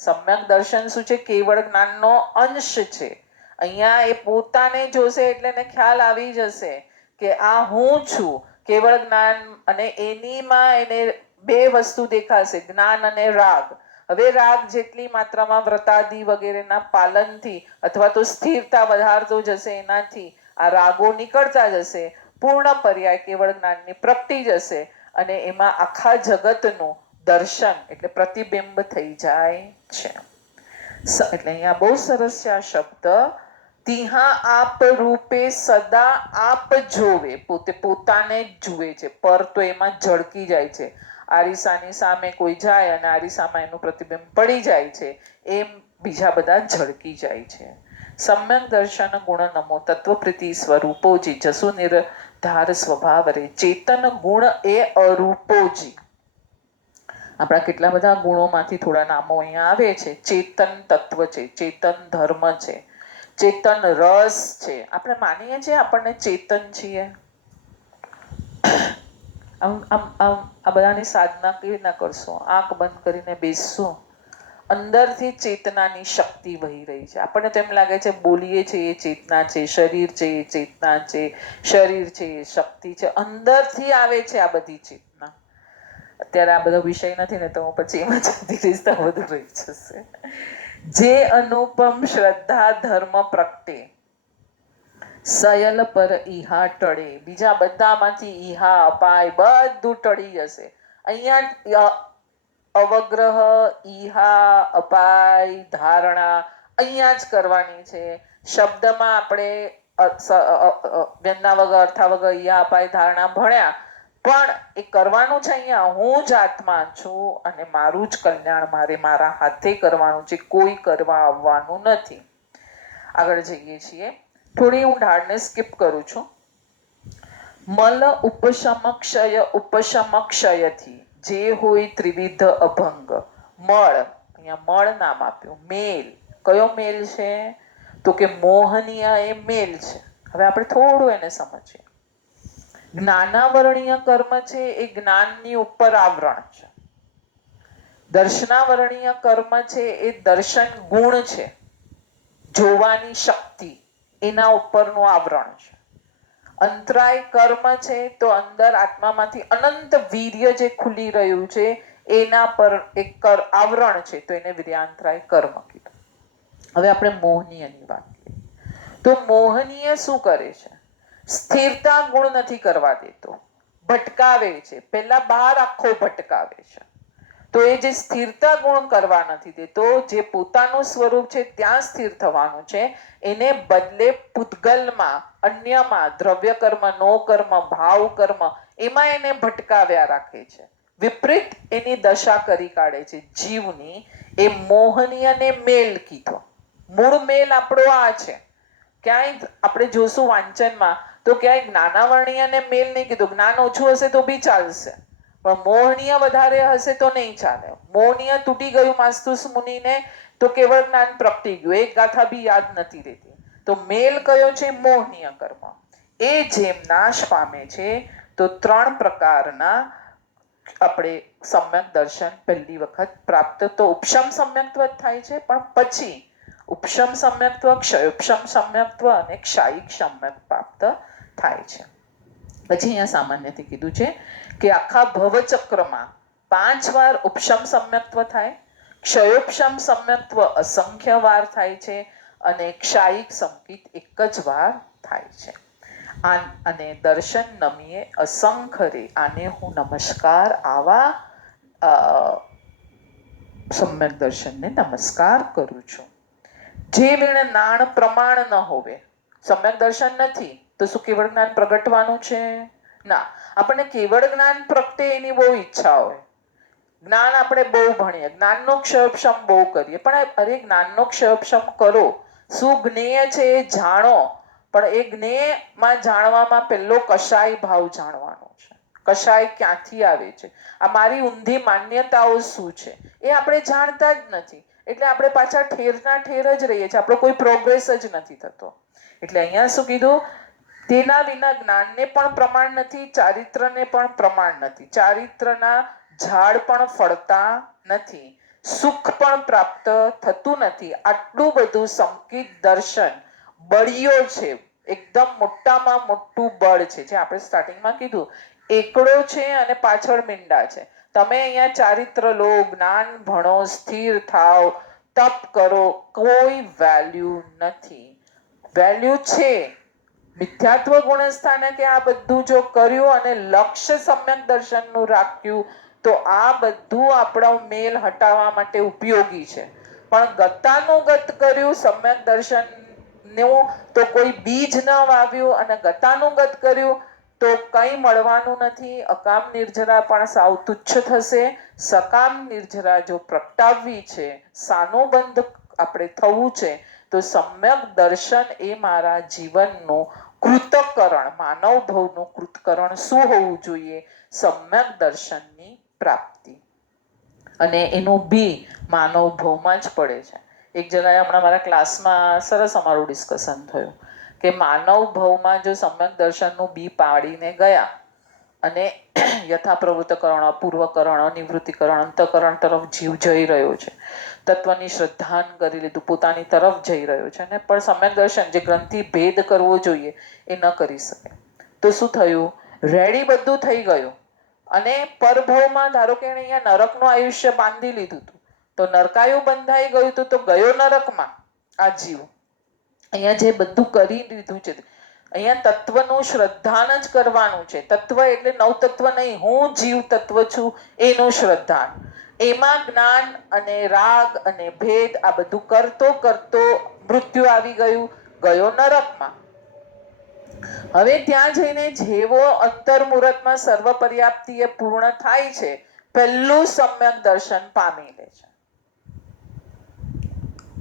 સમ્યક દર્શન શું છે? કેવળ જ્ઞાનનો અંશ છે. અહીંયા એ પોતાને જોશે એટલે એને ખ્યાલ આવી જશે કે આ હું છું. કેવળ જ્ઞાન અને એનીમાં એને 2 વસ્તુ દેખાશે, જ્ઞાન અને રાગ. હવે રાગ જેટલી માત્રામાં વ્રતાદિ વગેરેના પાલનથી અથવા તો સ્થિરતા વધારતો જશે એનાથી આ રાગો નીકળતા જશે, પૂર્ણ પર્યાય કેવળ જ્ઞાનની પ્રગટી જશે અને એમાં આખા જગતનું દર્શન એટલે પ્રતિબિંબ થઈ જાય છે. એટલે અહીંયા બહુ સરસ છે આ શબ્દ. તિહા આપ રૂપે સદા આપ જોવે. પોતે પોતાને જ જુએ છે. પર તો એમાં ઝળકી જાય છે. આરીસાની સામે કોઈ જાય અને આરીસામાં એનું પ્રતિબિંબ પડી જાય છે, એમ બીજા બધા ઝળકી જાય છે. સમ્યક દર્શન ગુણ નમો તત્વપ્રીતિ સ્વરૂપોજી જસુ નિર્ધાર સ્વભાવ રે. ચેતન ગુણ એ અરૂપોજી. આપણા કેટલા બધા ગુણોમાંથી થોડા નામો અહીંયા આવે છે. ચેતન તત્વ છે, ચેતન ધર્મ છે, ચેતન રસ છે. આપણે માનીએ છીએ આપણને ચેતન છીએ. આ બધાની સાધના કેવી રીતના કરશો? આંખ બંધ કરીને બેસશો, અંદરથી ચેતનાની શક્તિ વહી રહી છે. આપણને તો એમ લાગે છે બોલીએ છીએ એ ચેતના છે, શરીર છે એ ચેતના છે, શરીર છે એ શક્તિ છે. અંદરથી આવે છે આ બધી ચેતના. અત્યારે આ બધો વિષય નથી ને તો હું પછી એમાં જતી રહીશ તો બધું રહી જશે. જે અનુપમ શ્રદ્ધા ધર્મ પ્રગટે સયલ પર ઈહા ટળે. બીજા બધામાંથી ઈહા અપાય બધું ટળી જશે. અહીંયા અવગ્રહ, ઈહા, અપાય, ધારણા અહીંયા જ કરવાની છે. શબ્દમાં આપણે વ્યંજના વગર, અર્થા વગર ઈહા, અપાય, ધારણા ભણ્યા, પણ એ કરવાનું છે અહીંયા હું જ આત્મા છું અને મારું જ કલ્યાણ મારે મારા હાથે કરવાનું છે, કોઈ કરવા આવવાનું નથી. આગળ જઈએ છીએ. થોડી હું ઢાળને સ્કીપ કરું છું. મલ ઉપશમક્ષય ઉપશમક્ષયથી જે હોય ત્રિવિધ અભંગ. મળ, અહીંયા મળ નામ આપ્યું. મેલ, કયો મેલ છે? તો કે મોહનીય એ મેલ છે. હવે આપણે થોડું એને સમજીએ. જ્ઞાનાવરણીય કર્મ છે એ જ્ઞાનની ઉપર આવરણ છે. દર્શનાવરણીય કર્મ છે એ દર્શન ગુણ છે, જોવાની શક્તિ, એના ઉપરનું આવરણ છે. અંતરાય કર્મ છે તો અંદર આત્મામાંથી અનંત વીર્ય જે ખુલી રહ્યું છે એના પર એક આવરણ છે, તો એને વીર્યાંતરાય કર્મ કીધું. હવે આપણે મોહનીયની વાત કરીએ તો મોહનીય શું કરે છે? સ્થિરતા ગુણ નથી કરવા દેતો, ભટકાવે છે. પહેલા બહાર આખો ભટકાવે છે. તો એ જે સ્થિરતા ગુણ કરવા નથી દેતો, જે પોતાનું સ્વરૂપ છે ત્યાં સ્થિર થવાનું છે, એને બદલે પૂતગલમાં, અન્યમાં, દ્રવ્ય કર્મ, નો કર્મ, ભાવ કર્મ, એમાં એને ભટકાવ્યા રાખે છે. વિપરીત એની દશા કરી કાઢે છે જીવની. એ મોહનીય ને મેલ કીધો. મૂળ મેલ આપણો આ છે. ક્યાંય આપણે જોશું વાંચનમાં તો ક્યાંય જ્ઞાનાવર્ણીયને મેલ નહીં કીધું. જ્ઞાન ઓછું હશે તો બી ચાલશે, પણ મોહનીય વધારે હશે તો નહીં ચાલે. મોહનીય તૂટી ગયું માસ્તુસ મુનિને તો કેવળ જ્ઞાન પ્રગટી ગયું, એક ગાથા બી યાદ નથી રહેતી. તો મેલ કયો છે? મોહનીય કર્મ. એ જેમ નાશ પામે છે તો 3 પ્રકારના આપણે સમ્યક દર્શન પહેલી વખત પ્રાપ્ત તો ઉપશમ સમ્યક્ત્વ થાય છે, પણ પછી ઉપશમ સમ્યક્ત્વ, ક્ષયોપશમ સમ્યક્ત્વ અને ક્ષાયિક સમ્યક પ્રાપ્ત થાય છે. પછી અહીંયા સામાન્યથી કીધું છે કે આખા ભવચક્રમાં 5 વાર ઉપશમ સમ્યક્ત્વ થાય, ક્ષયોપશમ સમ્યક્ત્વ અસંખ્ય વાર થાય છે અને ક્ષાયિક સંકિત એક જ વાર થાય છે. અને દર્શન નમીએ અસંખરે, આને હું નમસ્કાર, આવા સમ્યક દર્શનને નમસ્કાર કરું છું. જે વેણ નાણ પ્રમાણ ન હોવે, સમ્યક દર્શન નથી તો શું કેવળ જ્ઞાન પ્રગટવાનું છે? ના. આપણને કેવળ જ્ઞાન પ્રગટે એની બહુ ઈચ્છા હોય. જ્ઞાન આપણે બહુ ભણીએ, જ્ઞાનનો ક્ષયોપશમ બહુ કરીએ, પણ અરે જ્ઞાનનો ક્ષયોપશમ કરો, શું જ્ઞેય છે એ જાણો, પણ એ જ્ઞેયમાં જાણવામાં પહેલો કશાય ભાવ જાણવાનો છે. કશાય ક્યાંથી આવે છે, આ મારી ઊંધી માન્યતાઓ શું છે, એ આપણે જાણતા જ નથી. એટલે આપણે પાછા ઠેરના ઠેર જ રહીએ છીએ, આપણો કોઈ પ્રોગ્રેસ જ નથી થતો. એટલે અહીંયા શું કીધું? તેના વિના જ્ઞાનને પણ પ્રમાણ નથી, ચારિત્રને પણ પ્રમાણ નથી. ચારિત્રના ઝાડ પણ ફળતા નથી, સુખ પણ પ્રાપ્ત થતું નથી. આટલું બધું સંકિત દર્શન બળિયો છે, એકદમ મોટામાં મોટું બળ છે. જે આપણે સ્ટાર્ટિંગમાં કીધું, એકડો છે અને પાછળ મીંડા છે. તમે અહીંયા ચારિત્ર લો, જ્ઞાન ભણો, સ્થિર થાવ, તપ કરો, કોઈ વેલ્યુ નથી. વેલ્યુ છે મિથ્યાત્વ ગુણસ્થાને કે આ બધું જો કર્યું અને લક્ષ્ય સમ્યક દર્શનનું રાખ્યું તો આ બધું આપણો મેલ હટાવવા માટે ઉપયોગી છે. પણ ગતાનુગત કર્યું સમ્યક દર્શનનું તો કોઈ બીજ ન વાવ્યું અને ગતાનુગત કર્યું તો કંઈ મળવાનું નથી. અકામ નિર્જરા પણ સાવ તુચ્છ થશે. સકામ નિર્જરા જો પ્રગટાવવી છે, સાનુબંધ આપણે થવું છે, તો સમ્યક દર્શન એ મારા જીવનનું કૃતકરણ, માનવ ભવનું કૃતકરણ શું હોવું જોઈએ? સમ્યક દર્શનની પ્રાપ્તિ. અને એનું બી માનવ ભવમાં જ પડે છે. એક જણાએ હમણાં મારા ક્લાસમાં સરસ અમારું ડિસ્કશન થયું કે માનવ ભવમાં જો સમ્યક દર્શનનું બી પાડીને ગયા અને યથાપ્રવૃત્તકરણ, અપૂર્વકરણ, અનિવૃત્તિકરણ, અંતકરણ તરફ જીવ જઈ રહ્યો છે, તત્વની શ્રદ્ધાન કરી લીધું, પોતાની તરફ જઈ રહ્યો છે, અને પણ સમ્યક દર્શન જે ગ્રંથિ ભેદ કરવો જોઈએ એ ન કરી શકે, તો શું થયું? રેડી બધું થઈ ગયું અને પરભવમાં ધારો કે અહીંયા નરકનું આયુષ્ય બાંધી લીધું હતું, તો નરકાયું બંધાઈ ગયું હતું, તો ગયો નરકમાં આ જીવ. અહીંયા જે બધું કરી દીધું છે, અહીંયા તત્વનું શ્રદ્ધાન જ કરવાનું છે. તત્વ એટલે નવ તત્વ નહીં, હું જીવ તત્વ છું એનું શ્રદ્ધાન. એમાં જ્ઞાન અને રાગ અને ભેદ આ બધું કરતો કરતો મૃત્યુ આવી ગયું, ગયો નરકમાં. હવે ત્યાં જઈને જેવો અંતર મુહૂર્તમાં સર્વ પર્યાપ્તિ એ પૂર્ણ થાય છે, પહેલું સમ્યક દર્શન પામી લે છે.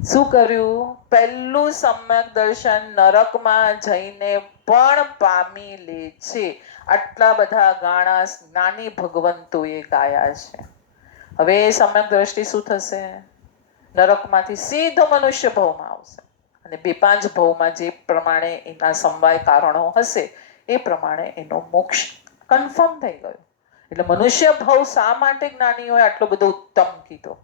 શું કર્યું? પહેલું સમ્યક દર્શન નરકમાં જઈને પણ પામી લે છે. આટલા બધા ગાણા જ્ઞાની ભગવંતોએ ગાયા છે. હવે એ સમ્યક દ્રષ્ટિ શું થશે? નરકમાંથી સીધો મનુષ્ય ભવમાં આવશે અને 2-5 ભવમાં જે પ્રમાણે એના સમવાય કારણો હશે એ પ્રમાણે એનો મોક્ષ કન્ફર્મ થઈ ગયો. એટલે મનુષ્ય ભવ શા માટે જ્ઞાનીઓએ આટલો બધો ઉત્તમ કીધો?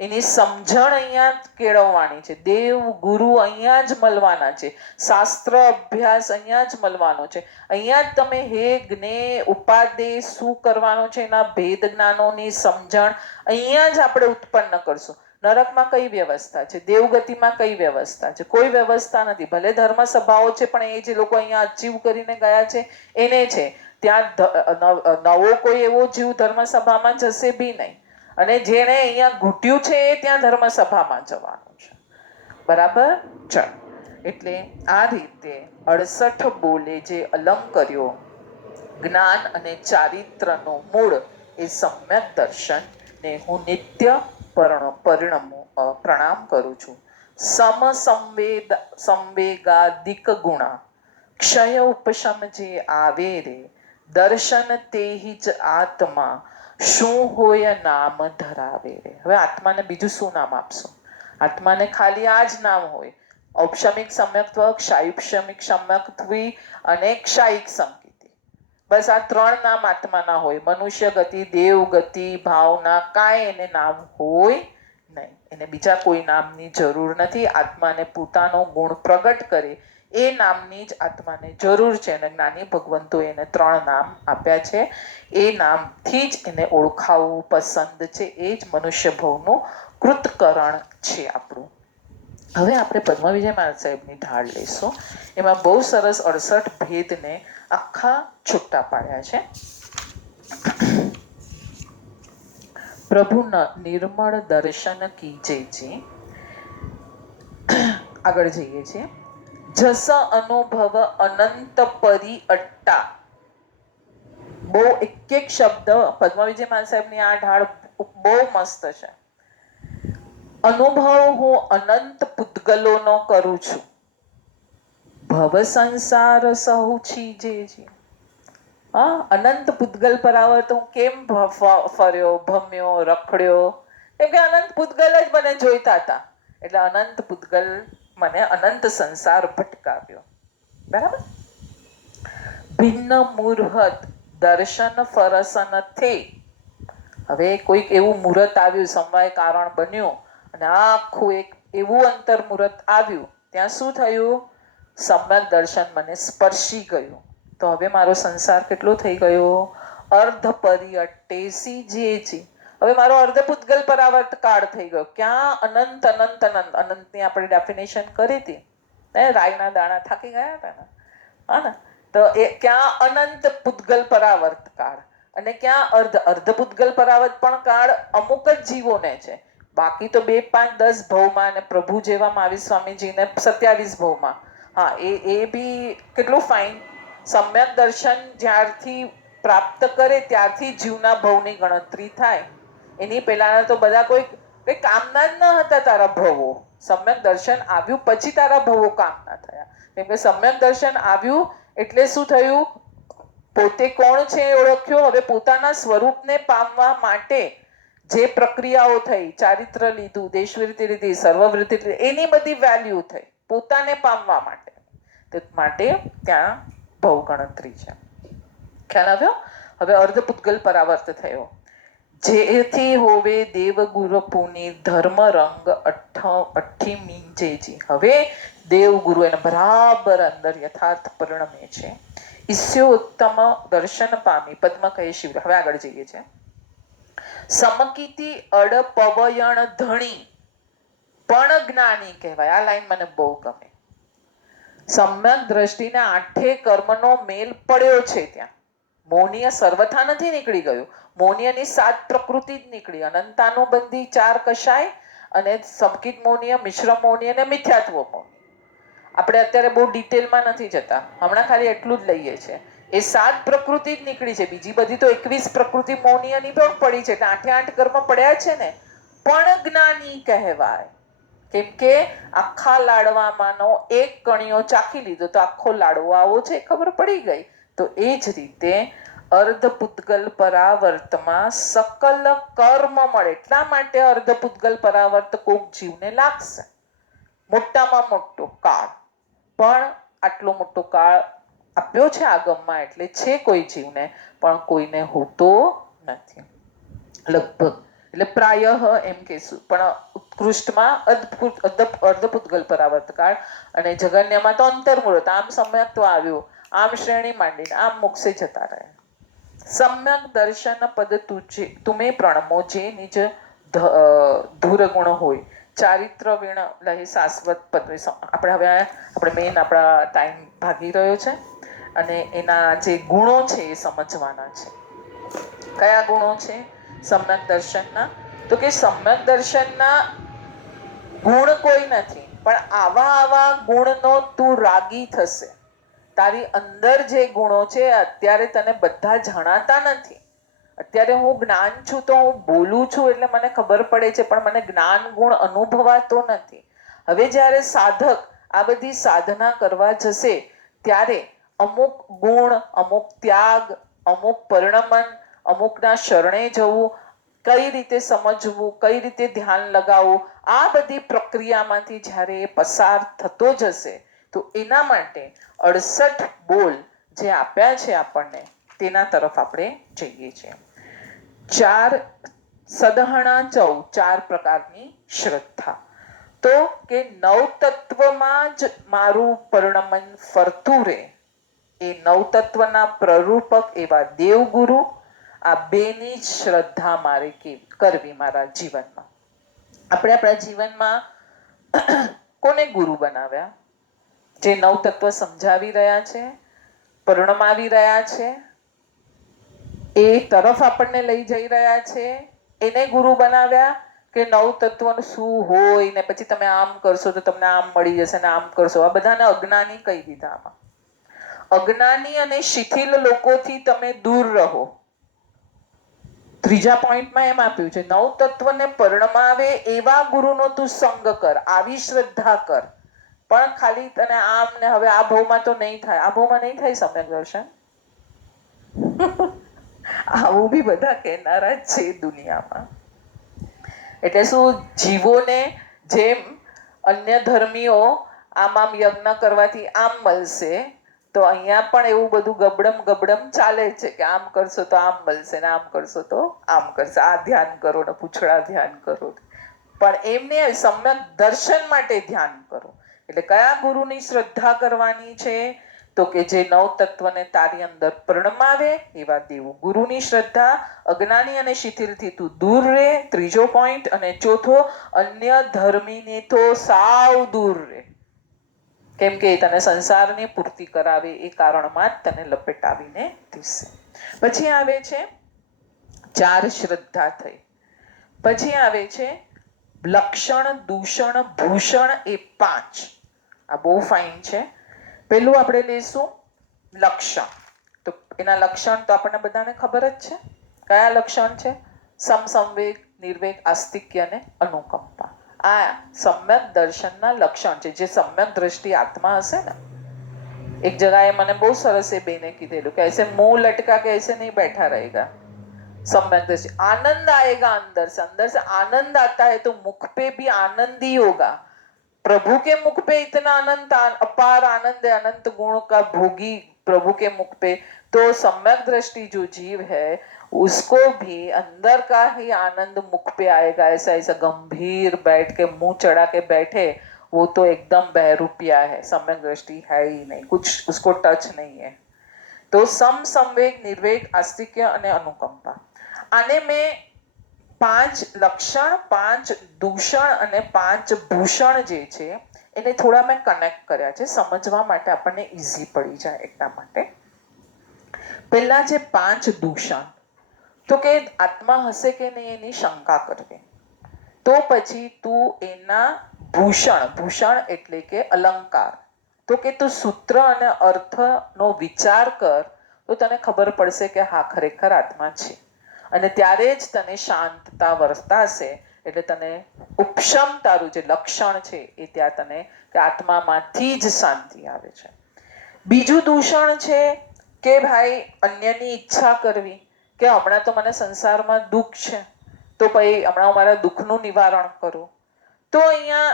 એની સમજણ અહીંયા જ કેળવવાની છે. દેવ ગુરુ અહીંયા જ મળવાના છે. શાસ્ત્ર અભ્યાસ અહીંયા જ મળવાનો છે. અહીંયા જ તમે હે જ્ઞે ઉપાદેશ શું કરવાનો છે એના ભેદ જ્ઞાનોની સમજણ અહીંયા જ આપણે ઉત્પન્ન કરશું. નરકમાં કઈ વ્યવસ્થા છે, દેવગતિમાં કઈ વ્યવસ્થા છે? કોઈ વ્યવસ્થા નથી. ભલે ધર્મ સભાઓ છે, પણ એ જે લોકો અહીંયા અચીવ કરીને ગયા છે એને છે. ત્યાં નવો કોઈ એવો જીવ ધર્મ સભામાં જશે બી નહીં. અને જેણે અહીંયા ઘૂંટ્યું છે એ ત્યાં ધર્મ સભામાં જવાનું છે. બરાબર? ચાલ, એટલે આ રીતે 68 બોલે જે અલંગ કર્યો, જ્ઞાન અને ચારિત્રનો મૂળ એ સમ્યક દર્શન ને હું નિત્ય પ્રણામ કરું છું. સંવેગાદિક ગુણા ક્ષય ઉપશમ જે આવે રે, દર્શન તેહિ જ આત્મા શું હોય નામ ધરાવે રે. હવે આત્માને બીજું શું નામ આપશું? આત્માને ખાલી આ જ નામ હોય. ઔપશમિક સમ્યક્ત્વ, ક્ષાયુપશમિક સમ્યક્ત્વી અને ક્ષાયિક સંકિતિ. બસ આ 3 નામ આત્માના હોય. મનુષ્ય ગતિ, દેવ ગતિ, ભાવના કાંઈ એને નામ હોય નહીં. એને બીજા કોઈ નામની જરૂર નથી. આત્માને પોતાનો ગુણ પ્રગટ કરે એ નામની જ આત્માને જરૂર છે. અને જ્ઞાની ભગવંતોએ એને 3 નામ આપ્યા છે. એ નામથી જ એને ઓળખાવવું પસંદ છે. એ જ મનુષ્ય ભવનું કૃતકરણ છે આપણું. હવે આપણે પદ્મવિજય મહારાજ સાહેબની ઢાળ લઈશું. એમાં બહુ સરસ 68 ભેદને આખા છૂટા પાડ્યા છે. પ્રભુના નિર્મળ દર્શન કીજેજી. આગળ જઈએ છીએ. જસ અનુભવ અનંત પરી અટ્ટા. બહુ એક શબ્દ પદ્મવિજય મહારાજ સાહેબની આ ઢાળ બહુ મસ્ત છે. અનુભવ હું અનંત પૂતગલોનો કરું છું, ભવ સંસાર સહુ છીજે છે. અનંત પૂતગલ પરાવર્ત હું કેમ ફર્યો, ભમ્યો, રખડ્યો? કેમ કે અનંત પૂતગલ જ મને જોઈતા હતા. એટલે અનંત પૂતગલ મને અનંત સંસાર ભટકાવ્યો. બરાબર? ભિન્ન મુહૂર્ત દર્શન ફરસન થે. હવે કોઈક એવું મુહૂર્ત આવ્યું, સમવાય કારણ બન્યું અને આખું એક એવું અંતર મુહૂર્ત આવ્યું, ત્યાં શું થયું? સમ્યક દર્શન મને સ્પર્શી ગયું. તો હવે મારો સંસાર કેટલો થઈ ગયો? અર્ધ પરિઅટ્ટેસી જેજી. હવે મારો અર્ધ પૂતગલ પરાવર્ત કાળ થઈ ગયો. ક્યાં? અનંત અનંત અનંત. અનંતની આપણે ડેફિનેશન કરી હતી. રાયના દાણા થાકી ગયા હતા ને, હા ને? તો એ ક્યાં? અનંત પૂતગલ પરાવર્ત કાળ. અને ક્યાં? અર્ધ પૂતગલ પરાવર્ત પણ કાળ અમુક જ જીવોને છે. બાકી તો 2, 5, 10 ભવમાં અને પ્રભુ જેવા મહાવીર સ્વામીજીને 27 ભવમાં. હા, એ બી કેટલું ફાઇન. સમ્યક દર્શન જ્યારથી પ્રાપ્ત કરે ત્યારથી જીવના ભવની ગણતરી થાય. એની પહેલાના તો બધા કોઈ કામના જ ન હતા તારા ભવો. સમ્યક દર્શન આવ્યું પછી તારા ભવો કામના થયા. કેમ કે સમ્યક દર્શન આવ્યું એટલે શું થયું? પોતે કોણ છે એ ઓળખ્યો. હવે પોતાના સ્વરૂપને પામવા માટે જે પ્રક્રિયાઓ થઈ, ચારિત્ર લીધું, દેશવૃત્તિ લીધી, સર્વવૃત્તિ લીધી, એની બધી વેલ્યુ થઈ પોતાને પામવા માટે. ત્યાં ભવ ગણતરી છે. ખ્યાલ આવ્યો? હવે અર્ધ પૂતગલ પરાવર્ત થયો. જેથી હોવે દેવગુરુ પુની ધર્મ રંગ અઠ્ઠી મીંજેજી. હવે દેવગુરુ એને બરાબર અંદર યથાર્થ પરિણમે છે. ઈસ્યો ઉત્તમ દર્શન પામી પદ્મ કહે શિવ. હવે આગળ જઈએ છે. સમકીતિ અડ પવયણ ધણી પણ જ્ઞાની કહેવાય. આ લાઈન મને બહુ ગમે. સમ્યક દ્રષ્ટિના 8 કર્મનો મેલ પડ્યો છે ત્યાં. મૌનીય સર્વથા નથી નીકળી ગયું. મૌનીયની 7 પ્રકૃતિ જ નીકળી. અનંતાનુબંધી 4 કશાય અને સમકિત મૌનીય, મિશ્ર મૌનીય અને મિથ્યાત્વ મૌનીય. આપણે અત્યારે બહુ ડિટેલમાં નથી જતા, હમણાં ખાલી એટલું જ લઈએ છીએ. એ 7 પ્રકૃતિ જ નીકળી છે. બીજી બધી તો 21 પ્રકૃતિ મૌનીયની પણ પડી છે. એટલે 8 કર્મ પડ્યા છે ને. પણ જ્ઞાની કહેવાય. કેમ કે આખા લાડવામાંનો એક કણિયો ચાખી લીધો તો આખો લાડવો આવો છે ખબર પડી ગઈ. તો એ જ રીતે અર્ધ પૂતગલ પરાવર્તમાં સકલ કર્મ મળે. એટલા માટે અર્ધ પૂતગલ પરાવર્ત કોક જીવને લાગશે. મોટામાં મોટો કાળ, પણ આટલો મોટો કાળ આપ્યો છે આગમમાં એટલે છે કોઈ જીવને, પણ કોઈને હોતો નથી લગભગ. એટલે પ્રાયઃ એમ કહેશું. પણ ઉત્કૃષ્ટમાં અર્ધ પૂતગલ પરાવર્ત કાળ અને જગન્યમાં તો અંતર્મુહૂર્ત. આમ સમ્યક તો આવ્યું, આમ શ્રેણી માંડીને આમ મોક્ષે જતા રહ્યા. સમ્યક દર્શન પદ તુમે પ્રણમો જે નિજ ધૂર ગુણ હોય, ચારિત્ર વીણ લહી શાશ્વત પદવી. આપણે મેઇન આપણા ટાઈમ ભાગી રહ્યો છે અને એના જે ગુણો છે એ સમજવાના છે. કયા ગુણો છે સમ્યક દર્શનના? તો કે સમ્યક દર્શનના ગુણ કોઈ નથી, પણ આવા ગુણનો તું રાગી થશે. તારી અંદર જે ગુણો છે અત્યારે તને બધા જણાતા નથી. અત્યારે હું જ્ઞાન છું તો હું બોલું છું એટલે મને ખબર પડે છે, પણ મને જ્ઞાન ગુણ અનુભવાતો નથી. હવે જ્યારે સાધક આ બધી સાધના કરવા જશે ત્યારે અમુક ગુણ, અમુક ત્યાગ, અમુક પરિણમન, અમુકના શરણે જવું, કઈ રીતે સમજવું, કઈ રીતે ધ્યાન લગાવવું, આ બધી પ્રક્રિયામાંથી જ્યારે એ પસાર થતો જશે તો એના માટે 68 બોલ જે આપ્યા છે આપણને તેના તરફ આપણે જઈએ છીએ. 4 સદહણા ચૌ, 4 પ્રકારની શ્રદ્ધા. તો કે 9 તત્વમાં જ મારું પરિણમન ફરતું રહે, એ 9 તત્વના પ્રરૂપક એવા દેવગુરુ, આ બેની જ શ્રદ્ધા મારે કરવી મારા જીવનમાં. આપણે આપણા જીવનમાં કોને ગુરુ બનાવ્યા? જે 9 તત્વ સમજાવી રહ્યા છે, પરિણમાવી રહ્યા છે, એ તરફ આપણને લઈ જઈ રહ્યા છે, એને ગુરુ બનાવ્યા? કે 9 તત્વનું શું હોય ને પછી તમે આમ કરશો તો તમને આમ મળી જશે ને આમ કરશો? આ બધાને અજ્ઞાની કહી દીધા. આમાં અજ્ઞાની અને શિથિલ લોકોથી તમે દૂર રહો. ત્રીજા પોઈન્ટમાં એમ આપ્યું છે 9 તત્વને પરિણમાવે એવા ગુરુનો તું સંગ કર, આવી શ્રદ્ધા કર. પણ ખાલી તને આમ ને હવે આ ભાવમાં તો નહીં થાય, આ ભાવમાં નહીં થાય સમ્યક દર્શન. આવું બી બધા કહેનારા જ છે દુનિયામાં. એટલે શું, જીવોને જેમ અન્ય ધર્મીઓ આમ યજ્ઞ કરવાથી આમ મળશે, તો અહીંયા પણ એવું બધું ગબડમ ચાલે છે કે આમ કરશો તો આમ મળશે ને આમ કરશો તો આમ કરશે, આ ધ્યાન કરો ને પૂછડા ધ્યાન કરો. પણ એમને સમ્યક દર્શન માટે ધ્યાન કરો. એટલે કયા ગુરુની શ્રદ્ધા કરવાની છે? તો કે જે 9 તત્વને તારી અંદર પરિણમાવે એવા દેવ ગુરુની શ્રદ્ધા. અજ્ઞાની અને શિથિલથી તું દૂર રહે, ત્રીજો પોઈન્ટ. અને ચોથો, અન્ય ધર્મીને તો સાવ દૂર રહે, કેમ કે તને સંસારની પૂર્તિ કરાવે એ કારણમાં જ તને લપેટાવીને દીશે. પછી આવે છે 4 શ્રદ્ધા થઈ. પછી આવે છે લક્ષણ, દૂષણ, ભૂષણ, એ 5. આ બહુ ફાઇન છે. પહેલું આપણે લઈશું લક્ષણ. તો એના લક્ષણ તો આપણને બધાને ખબર જ છે. કયા લક્ષણ છે? સમસંવેગ, નિર્વેગ, આસ્તિક્ય અને અનુકંપા. આ સમ્યક દર્શનના લક્ષણ છે. જે સમ્યક દ્રષ્ટિ આત્મા હશે ને, એક જગાએ મને બહુ સરસ એ બેને કીધેલું કે ऐसे मुंह लटका के ऐसे नहीं बैठा रहेगा, सम्यक दृष्टि आनंद आएगा अंदर से आनंद आता है तो मुख पे भी आनंद ही होगा. प्रभु के मुख पे इतना आनंद, अपार आनंद है, अनंत गुण का भोगी प्रभु के मुख पे. तो सम्यक दृष्टि जो जीव है उसको भी अंदर का ही आनंद मुख पे आएगा. ऐसा गंभीर बैठ के मुंह चढ़ा के बैठे वो तो एकदम बहरूपिया है, सम्यक दृष्टि है ही नहीं, कुछ उसको टच नहीं है. तो सम, संवेग, निर्वेग, आस्तिक्य અને અનુકંપા. આને મેં 5 લક્ષણ, 5 દૂષણ અને 5 ભૂષણ જે છે એને થોડા મેં કનેક્ટ કર્યા છે, સમજવા માટે આપણને ઈઝી પડી જાય એટલા માટે. પહેલા છે 5 દૂષણ. તો કે આત્મા હશે કે નહીં એની શંકા કરવી. તો પછી તું એના ભૂષણ, ભૂષણ એટલે કે અલંકાર, તો કે તું સૂત્ર અને અર્થનો વિચાર કર તો તને ખબર પડશે કે હા ખરેખર આત્મા છે. અને ત્યારે જ તને શાંતતા વર્તાશે. એટલે તને ઉપશમ, તારું જે લક્ષણ છે એ ત્યાં તને કે આત્મામાંથી જ શાંતિ આવે છે. બીજું દૂષણ છે કે ભાઈ અન્યની ઈચ્છા કરવી, કે હમણાં તો મને સંસારમાં દુઃખ છે તો ભાઈ હમણાં મારા દુઃખનું નિવારણ કરો. તો અહીંયા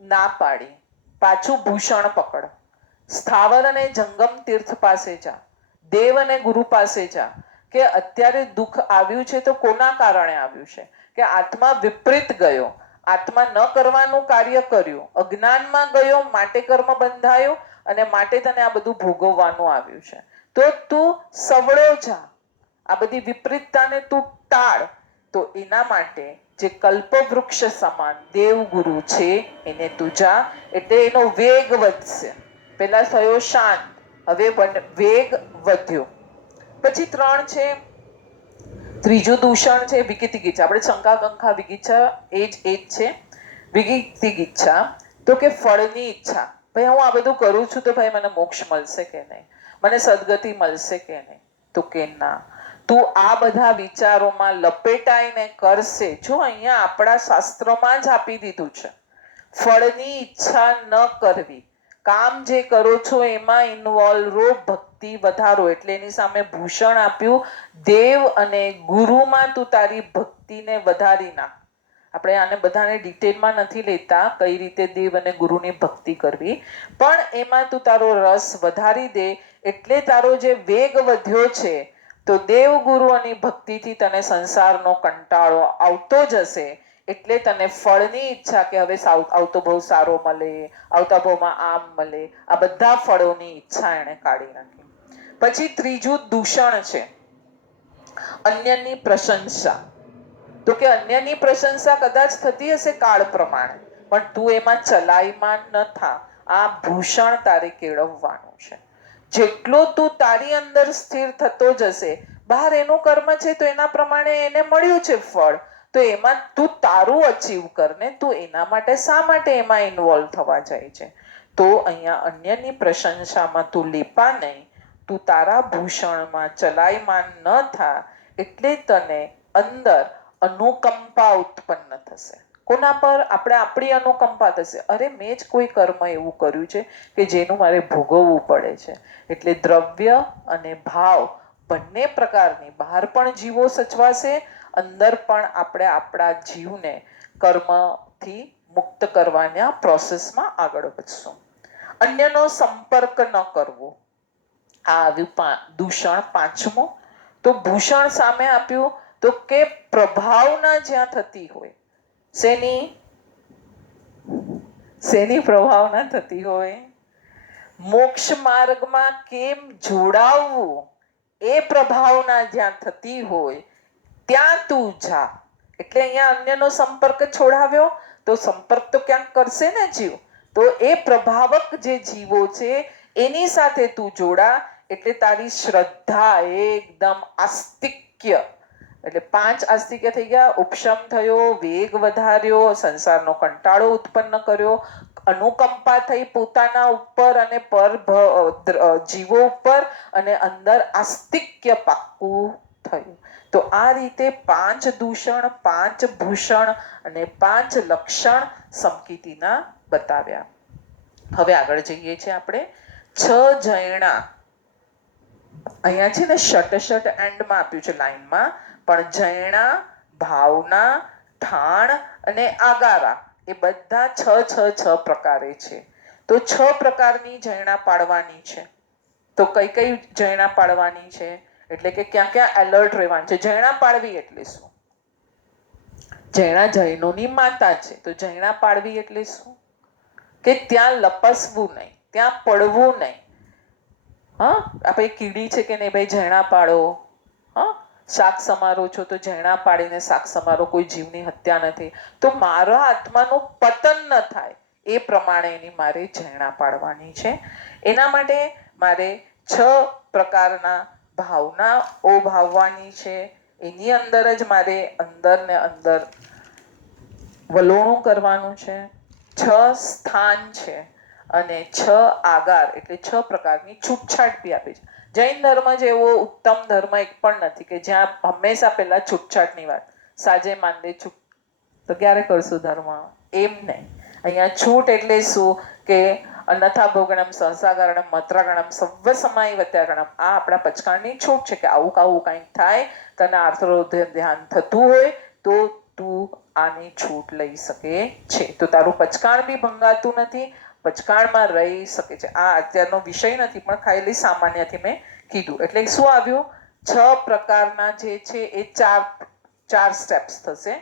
ના પાડી, પાછું ભૂષણ પકડ. સ્થાવર અને જંગમ તીર્થ પાસે જા, દેવ અને ગુરુ પાસે જા, કે અત્યારે દુઃખ આવ્યું છે તો કોના કારણે આવ્યું છે? કે આત્મા વિપરીત ગયો, આત્મા ન કરવાનું કાર્ય કર્યું, અજ્ઞાનમાં ગયો માટે કર્મ બંધાયો અને માટે તને આ બધું ભોગવવાનું આવ્યું છે. તો તું સવળો જા, આ બધી વિપરીતતાને તું ટાળ. તો તો એના માટે જે કલ્પવૃક્ષ સમાન દેવગુરુ છે એને તું જા, એટલે એનો વેગ વધશે. પેલા થયો શાંત, હવે વેગ વધ્યો. પછી 3 છે, ત્રીજું દૂષણ છે વિકિતિગીચ્છા. આપણે શંકા કંકા વિગીચ્છા એ જ છે. વિકિતિગીચ્છા તો કે ફળની ઈચ્છા. ભાઈ હું આ બધું કરું છું તો ભાઈ મને મોક્ષ મળશે કે નહીં, મને સદગતિ મળશે કે નહીં? તો કે ના, તું આ બધા વિચારોમાં લપેટાઈને કરશે. જો અહીંયા આપણા શાસ્ત્રોમાં જ આપી દીધું છે, ફળની ઈચ્છા ન કરવી. કામ જે કરો છો એમાં ઇન્વોલ્વ રહો, ભક્તિ વધારો. એટલે એની સામે ભૂષણ આપ્યું, દેવ અને ગુરુમાં તું તારી ભક્તિને વધારી નાખ. આપણે આને બધાને ડિટેલમાં નથી લેતા કઈ રીતે દેવ અને ગુરુની ભક્તિ કરવી, પણ એમાં તું તારો રસ વધારી દે એટલે તારો જે વેગ વધ્યો છે, તો દેવ ગુરુઓની ભક્તિથી તને સંસારનો કંટાળો આવતો જશે. એટલે તને ફળની ઈચ્છા કે હવે આવતો બહુ સારો મળે, આવતા ભાવમાં આમ મળે, આ બધા ફળોની ઈચ્છા એને કાઢી નાખી. પછી ત્રીજું દૂષણ છે અન્યની પ્રશંસા. તો કે અન્યની પ્રશંસા કદાચ થતી હશે કાળ પ્રમાણે, પણ તું એમાં ચલાયમાન ન થા. આ ભૂષણ તારે કેળવવાનું છે. જેટલો તું તારી અંદર સ્થિર થતો જશે, બહાર એનું કર્મ છે તો એના પ્રમાણે એને મળ્યું છે ફળ, તો એમાં તું તારું અચીવ કરને. તું એના માટે શા માટે એમાં ઇન્વોલ્વ થવા જાય છે? તો અહીંયા અન્યની પ્રશંસામાં તું લેપા નહીં, તું તારા ભૂષણમાં ચલાયમાન ન થા. એટલે તને અંદર અનુકંપા ઉત્પન્ન થશે. કોના પર? આપણી અનુકંપા થશે. અરે મેં જ કોઈ કર્મ એવું કર્યું છે કે જેનું મારે ભોગવવું પડે છે. એટલે દ્રવ્ય અને ભાવ બંને પ્રકારની, બહાર પણ જીવો સચવાશે, અંદર પણ આપણે આપણા જીવને કર્મથી મુક્ત કરવાના પ્રોસેસમાં આગળ વધશું. અન્યનો સંપર્ક ન કરવો, આ આવ્યું દૂષણ 5મું. તો ભૂષણ સામે આપ્યું તો કે પ્રભાવના જ્યાં થતી હોય, શેની પ્રભાવના થતી હોય? મોક્ષ માર્ગમાં કેમ જોડાવવું, એ પ્રભાવના જ્યાં થતી હોય ત્યાં તું જા. એટલે અહીંયા અન્યનો સંપર્ક છોડાવ્યો તો સંપર્ક તો ક્યાંક કરશે ને જીવ, તો એ પ્રભાવક જે જીવો છે એની સાથે તું જોડા. એટલે તારી શ્રદ્ધા એકદમ આસ્તિક્ય, એટલે 5 આસ્તિક્ય થઈ ગયા. ઉપશમ થયો, વેગ વધાર્યો, સંસારનો કંટાળો ઉત્પન્ન કર્યો, અનુકંપા થઈ પોતાના ઉપર અને પર જીવો ઉપર, અને અંદર આસ્તિક્ય પાક્કું થયું. તો આ રીતે 5 દૂષણ, 5 ભૂષણ અને 5 લક્ષણ સમકીતીના બતાવ્યા. હવે આગળ જઈએ છીએ આપણે 6 જૈણા. અહીંયા છે ને શટ એન્ડમાં આપ્યું છે લાઈનમાં, પણ જૈણા, ભાવના, ઠાણ અને આગારા એ બધા 6 પ્રકારે છે. તો 6 પ્રકારની જૈણા પાડવાની છે. તો કઈ કઈ જૈણા પાડવાની છે, એટલે કે ક્યાં ક્યાં એલર્ટ રહેવાનું છે. જૈણા પાડવી એટલે શું? જૈણા જૈનોની માતા છે, તો જૈણા પાડવી એટલે શું? કે ત્યાં લપસવું નહીં, ત્યાં પડવું નહીં. હા, આપણે કીડી છે કે નહીં ભાઈ, જૈણા પાડો. હા, શાક સમારો છો તો જૈણા પાડીને શાક સમારો, કોઈ જીવની હત્યા નથી. તો મારા આત્માનું પતન ન થાય એ પ્રમાણે એની મારે જૈણા પાડવાની છે. એના માટે મારે 6 પ્રકારના ભાવના ઓભાવવાની છે. એની અંદર જ મારે અંદર ને અંદર વલોણું કરવાનું છે. 6 સ્થાન છે અને 6 આગાર, એટલે 6 પ્રકારની છૂટછાટ બી આપી છે. જૈન ધર્મ જેવો ઉત્તમ ધર્મ એક પણ નથી કે જ્યાં હંમેશા પહેલા છૂટછાટની વાત, સાજે માંદે છૂટ, તો ક્યારે કરશું ધર્મ? એમ નહીં. અહીંયા છૂટ એટલે શું કે અન્યથા ભોગણમ સહસાગરણમ મત્રાગણમ સવ્વ સમાય વત્યાગણમ. આ આપણા પચકાણની છૂટ છે કે આવું કંઈક થાય, તને આર્થરોધ ધ્યાન થતું હોય તો તું આની છૂટ લઈ શકે છે. તો તારું પચકાણ બી ભંગાતું નથી, પચકાણમાં રહી શકે છે. આ અત્યારનો વિષય નથી, પણ ખાલી સામાન્યથી મેં કીધું. એટલે શું આવ્યું? 6 પ્રકારના જે છે એ 4 સ્ટેપ્સ થશે.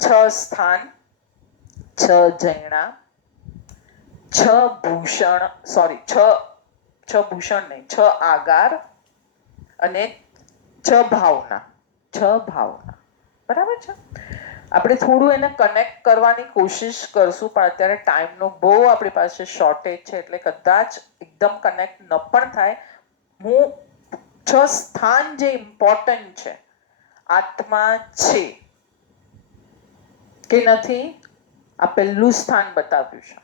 6 સ્થાન, 6 જૈણા, 6 ભૂષણ, સોરી 6 ભૂષણ નહીં, 6 આગાર અને 6 ભાવના. 6 ભાવના. બરાબર છે. આપણે થોડું એને કનેક્ટ કરવાની કોશિશ કરશું, પણ અત્યારે ટાઈમનો બહુ આપણી પાસે શોર્ટેજ છે, એટલે કદાચ એકદમ કનેક્ટ ન પણ થાય. હું સ્થાન જે ઇમ્પોર્ટન્ટ છે, આત્મા છે કે નથી, આ પહેલું સ્થાન બતાવ્યું છે.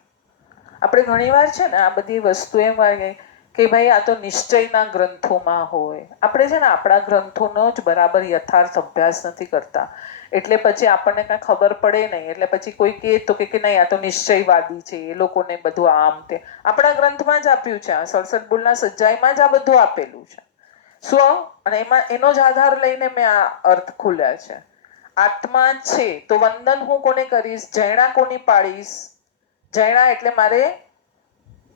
આપણે ઘણીવાર છે ને આ બધી વસ્તુ એમ વાગે કે ભાઈ આ તો નિશ્ચયના ગ્રંથોમાં હોય. આપણે છે ને આપણા ગ્રંથોનો જ બરાબર યથાર્થ અભ્યાસ નથી કરતા, એટલે પછી આપણને કાંઈ ખબર પડે નહીં. એટલે પછી કોઈ કહે તો કે નહીં, આ તો નિશ્ચયવાદી છે, એ લોકોને બધું આમ તે. આપણા ગ્રંથમાં જ આપ્યું છે, આ 67 બુલના સજ્જાઈમાં જ આ બધું આપેલું છે. શું? અને એનો જ આધાર લઈને મેં આ અર્થ ખોલ્યા છે. આત્મા છે તો વંદન હું કોને કરીશ? જૈણા કોની પાડીશ? જૈણા એટલે મારે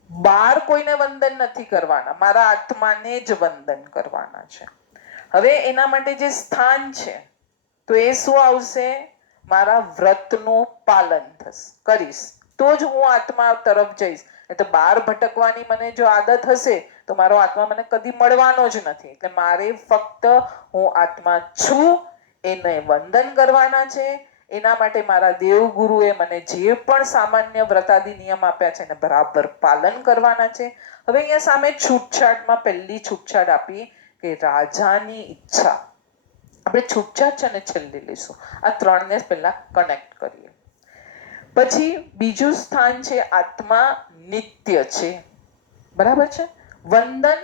બહાર કોઈને વંદન નથી કરવાના, મારા આત્માને જ વંદન કરવાના છે. હવે એના માટે જે સ્થાન છે, તો એ શું આવશે? મારા વ્રતનું પાલન કરીશ તો જ હું આત્મા તરફ જઈશ. એ તો બહાર ભટકવાની મને જો આદત હશે તો મારો આત્મા મને કદી મળવાનો જ નથી. એટલે મારે ફક્ત હું આત્મા છું એને વંદન કરવાના છે. એના માટે મારા દેવગુરુએ મને જે પણ સામાન્ય વ્રતાદી નિયમ આપ્યા છે એને બરાબર પાલન કરવાના છે. હવે અહીંયા સામે છૂટછાટમાં પહેલી છૂટછાટ આપી કે રાજાની ઈચ્છા. આપણે છૂટછાટ છે ને છેલ્લે લઈશું. આ ત્રણને પહેલા કનેક્ટ કરીએ. પછી બીજું સ્થાન છે આત્મા નિત્ય છે. બરાબર છે. વંદન